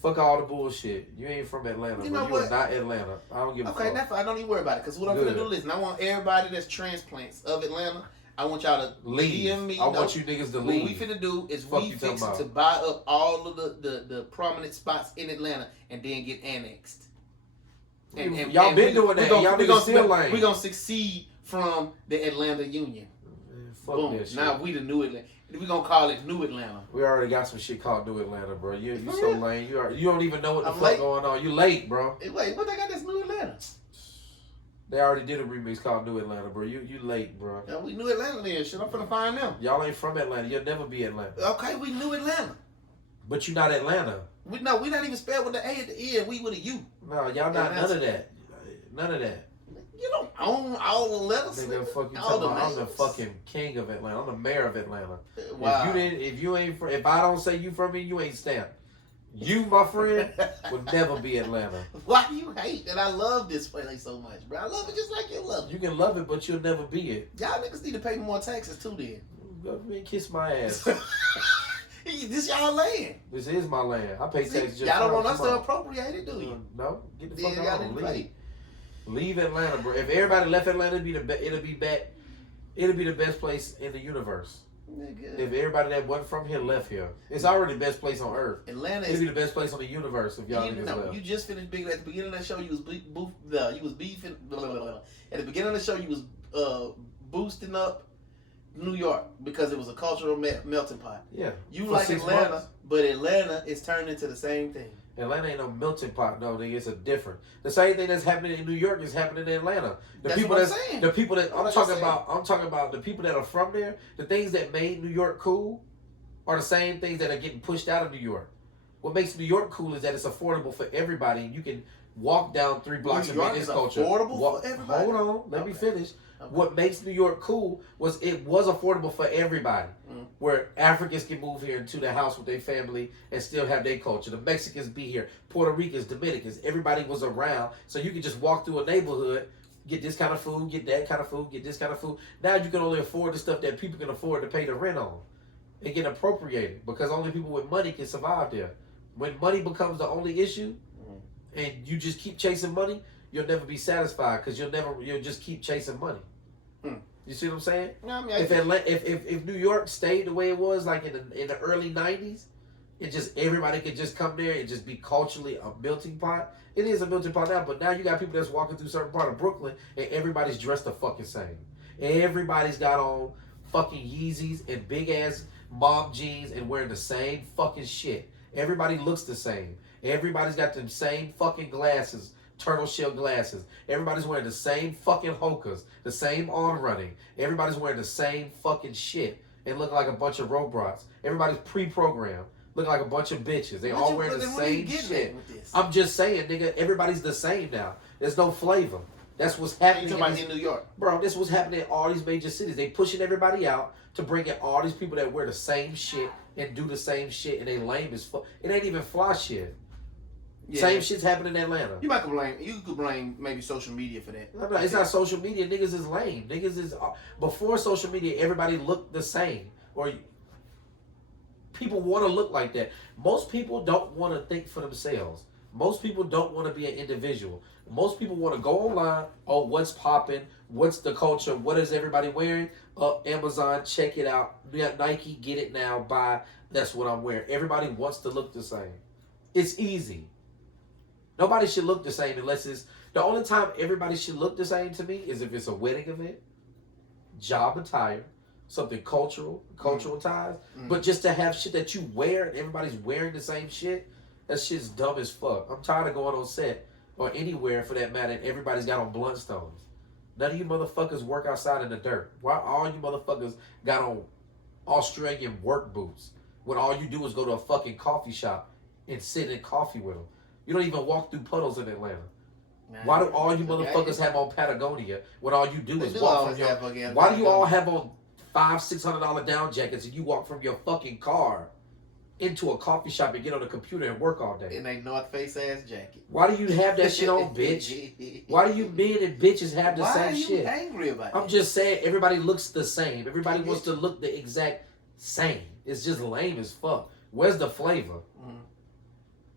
Fuck all the bullshit. You ain't from Atlanta. You know what? You are not Atlanta. I don't give a fuck. Okay, that's fine. Don't even worry about it. Because what I'm going to do, listen, I want everybody that's transplants of Atlanta, I want y'all to leave. DM me. I want you niggas to leave. What we finna do is we fixing to buy up all of the prominent spots in Atlanta and then get annexed. And y'all been doing that. Y'all niggas still lame. We gonna succeed from the Atlanta Union. Man, fuck boom. That shit. Now we the new Atlanta. We gonna call it New Atlanta. We already got some shit called New Atlanta, bro. You so lame. You don't even know what the fuck going on. You late, bro. Hey, wait, what they got this New Atlanta? They already did a remix called New Atlanta, bro. You late, bro. Yeah, we New Atlanta then. Shit, I'm finna find them. Y'all ain't from Atlanta. You'll never be Atlanta. Okay, we New Atlanta. But you not Atlanta. We not even spelled with the A at the end. We with a U. No, y'all not none of that. None of that. You don't own all the letters. Nigga, fuck you talking about? I'm the fucking king of Atlanta. I'm the mayor of Atlanta. Wow. If I don't say you from here, you ain't stamped. You, my friend, would never be Atlanta. Why do you hate that I love this place so much, bro? I love it just like you love it. You can love it, but you'll never be it. Y'all niggas need to pay more taxes too then. Go and kiss my ass. This y'all land. This is my land. I pay taxes. Y'all don't want us to appropriate it, do you? No. Get the fuck out. Leave Atlanta, bro. If everybody left Atlanta, it'll be the best place in the universe. Nigga. If everybody that wasn't from here left here, it's already the best place on earth. Atlanta is the best place on the universe if y'all niggas left. You just finished being at the beginning of the show. You was beefing. At the beginning of the show, you was boosting up New York because it was a cultural melting pot. Yeah. You like Atlanta, but Atlanta is turned into the same thing. Atlanta ain't no melting pot, no, nigga. It's a different. The same thing that's happening in New York is happening in Atlanta. I'm talking about the people that are from there. The things that made New York cool are the same things that are getting pushed out of New York. What makes New York cool is that it's affordable for everybody. You can walk down 3 blocks New and York make this is culture. affordable for everybody? Hold on, let me Okay. finish. Okay. What makes New York cool was it was affordable for everybody. Mm. Where Africans can move here into their house with their family and still have their culture. The Mexicans be here, Puerto Ricans, Dominicans, everybody was around. So you could just walk through a neighborhood, get this kind of food, get that kind of food, get this kind of food. Now you can only afford the stuff that people can afford to pay the rent on. It get appropriated because only people with money can survive there. When money becomes the only issue, and you just keep chasing money, you'll never be satisfied because you'll just keep chasing money. You see what I'm saying? No, I mean, If New York stayed the way it was, like in the early '90s, it just everybody could just come there and just be culturally a melting pot. It is a melting pot now, but now you got people that's walking through certain part of Brooklyn and everybody's dressed the fucking same. Everybody's got on fucking Yeezys and big ass mom jeans and wearing the same fucking shit. Everybody looks the same. Everybody's got the same fucking glasses. Turtle shell glasses. Everybody's wearing the same fucking hokas, the same on running. Everybody's wearing the same fucking shit and look like a bunch of robots. Everybody's pre-programmed, look like a bunch of bitches. They all wearing the same shit. I'm just saying, nigga, everybody's the same now. There's no flavor. That's what's happening. You talking about in New York, bro? This was happening in all these major cities. They pushing everybody out to bring in all these people that wear the same shit and do the same shit, and they lame as fuck. It ain't even fly shit. Yeah. Same shit's happening in Atlanta. You could blame maybe social media for that. No, it's not social media. Niggas is lame. Niggas is before social media. Everybody looked the same, or people want to look like that. Most people don't want to think for themselves. Most people don't want to be an individual. Most people want to go online. Oh, what's popping? What's the culture? What is everybody wearing? Amazon, check it out. Nike, get it now. Buy. That's what I'm wearing. Everybody wants to look the same. It's easy. Nobody should look the same unless it's... The only time everybody should look the same to me is if it's a wedding event, job attire, something cultural ties. But just to have shit that you wear and everybody's wearing the same shit, that shit's dumb as fuck. I'm tired of going on set or anywhere for that matter and everybody's got on Bluntstones. None of you motherfuckers work outside in the dirt. Why all you motherfuckers got on Australian work boots when all you do is go to a fucking coffee shop and sit in coffee with them? You don't even walk through puddles in Atlanta. Why do all you motherfuckers have on Patagonia when all you do is walk from your... Why do you all have on $500-$600 down jackets and you walk from your fucking car into a coffee shop and get on a computer and work all day? In a North Face ass jacket. Why do you have that shit on, bitch? Why do you men and bitches have the same shit? Why are you angry about it? I'm just saying everybody looks the same. Everybody wants to look the exact same. It's just lame as fuck. Where's the flavor?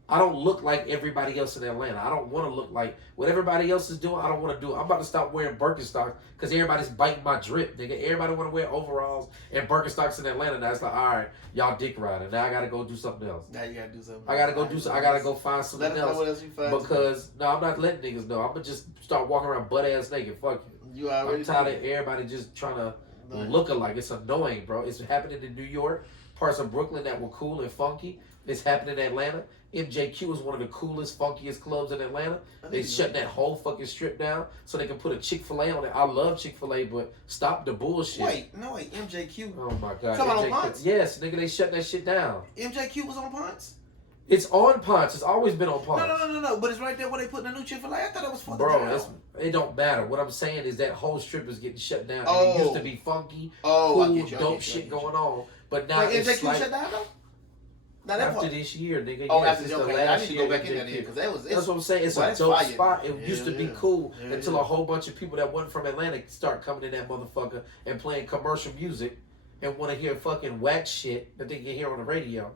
I don't look like everybody else in Atlanta. I don't want to look like what everybody else is doing. I don't want to do it. I'm about to stop wearing Birkenstocks because everybody's biting my drip, nigga. Everybody want to wear overalls and Birkenstocks in Atlanta. Now it's like, all right, y'all dick riding. Now I got to go do something else. Now you got to do something. I got to go do something. I got to go find something else. Let us know what else you find. Because, no, I'm not letting niggas know. I'm going to just start walking around butt-ass naked. Fuck it. You already I'm tired of everybody just trying to look alike. It's annoying, bro. It's happening in New York. Parts of Brooklyn that were cool and funky. It's happening in Atlanta. MJQ is one of the coolest, funkiest clubs in Atlanta. They shut that whole fucking strip down so they can put a Chick-fil-A on it. I love Chick-fil-A, but stop the bullshit. Wait, MJQ. Oh my God. Come on Ponce? Yes, nigga, they shut that shit down. MJQ was on Ponce? It's on Ponce. It's always been on Ponce. No. But it's right there where they put the new Chick-fil-A. I thought it was for it don't matter. What I'm saying is that whole strip is getting shut down. And it used to be funky, cool, dope shit going on. But now it's MJQ like... shut down though? Now after this year, nigga. Oh, yes, after it's the last I need to year go back in there because that's what I'm saying. It's a dope spot. It used to be cool until a whole bunch of people that wasn't from Atlanta start coming in that motherfucker and playing commercial music and want to hear fucking whack shit that they can hear on the radio.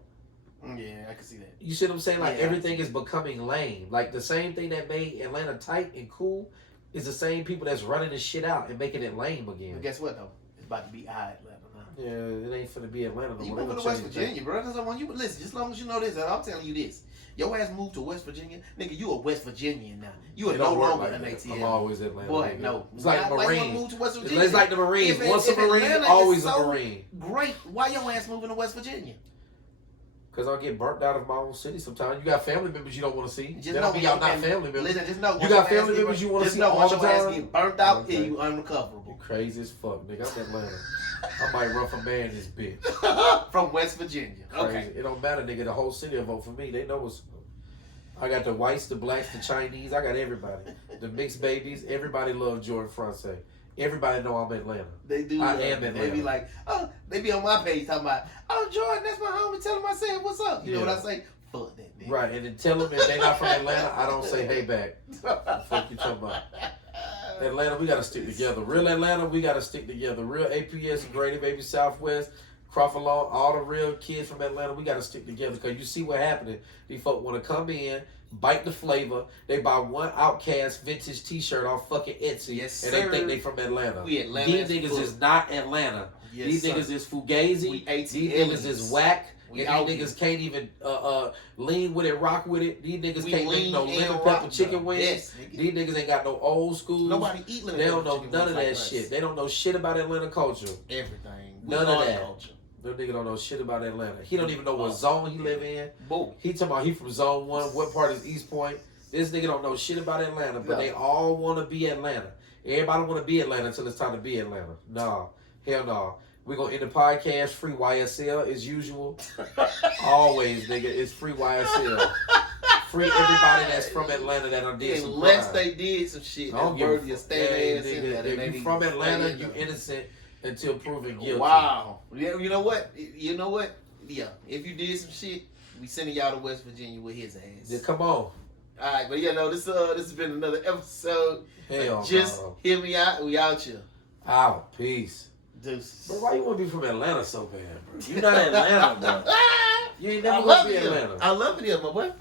Yeah, I can see that. You see what I'm saying? Like everything is becoming lame. Like the same thing that made Atlanta tight and cool is the same people that's running this shit out and making it lame again. But guess what though? It's about to be Atlanta now. Yeah, it ain't finna be Atlanta. You moving to West Virginia, bro. That's what you listen. Just as long as you know this, and I'm telling you this: your ass moved to West Virginia, nigga. You a West Virginian now. You are no longer an ATL. I'm always Atlanta. Boy, no. It's like a Marine. Move to West Virginia? It's like the Marines. Once a Marine, always a Marine. Great. Why your ass moving to West Virginia? Because I'll get burnt out of my own city sometimes. You got family members you don't want to see. Just that know don't mean y'all not family members. Listen, just know you got family members you want to see all the time. Just know once your ass get burnt out, and you unrecoverable. You crazy as fuck, nigga. I'm Atlanta. I might rough a man in this bitch. From West Virginia. Crazy. Okay. It don't matter, nigga. The whole city will vote for me. They know what's I got the whites, the blacks, the Chinese. I got everybody. The mixed babies. Everybody love Jordan Francais. Everybody know I'm Atlanta. They do. I am Atlanta. They be like, oh, they be on my page talking about, oh, Jordan, that's my homie. Tell him I said, what's up? You know what I say? Fuck that, nigga. Right, and then tell them if they not from Atlanta, I don't say hey back. What the fuck you talking about? Atlanta, we gotta stick together. Real Atlanta, we gotta stick together. Real APS, Grady Baby Southwest, Crawford Law, all the real kids from Atlanta, we gotta stick together because you see what happening. These folk want to come in, bite the flavor. They buy one Outcast vintage T-shirt off fucking Etsy, yes, and sir. they think they from Atlanta. We Atlanta. These niggas is not Atlanta. Yes, These sir. niggas is fugazi. These niggas is whack. We And these niggas can't even lean with it, rock with it. These niggas can't make no lean lemon and pepper rock, chicken bro. wings. Yes, nigga. These niggas ain't got no old school. Nobody eat lemon They don't pepper know chicken none wings of like that us. shit. They don't know shit about Atlanta culture. Everything. None of that. Culture. No nigga don't know shit about Atlanta. He don't even know what zone he live in. Boom. He talking about he from zone 1. What part is East Point? This nigga don't know shit about Atlanta, but they all want to be Atlanta. Everybody want to be Atlanta until it's time to be Atlanta. No. Hell no. We're going to end the podcast free YSL as usual. Always, nigga. It's free YSL. Free everybody that's from Atlanta that done did some Unless crime. they did some shit I don't that's give worthy a of fuck. staying Hey, ass in nigga, there. if you from Atlanta, you innocent until proven guilty. Wow. Yeah, you know what? You know what? Yeah. If you did some shit, we sending y'all to West Virginia with his ass. Yeah, come on. Alright, but yeah, no, this has been another episode. Hell Just no. hear me out. We out here. Out. Peace. Deuces. Bro, why you want to be from Atlanta so bad, bro? You not Atlanta, bro. You ain't never I gonna love be it. Atlanta. I love it here, my boy.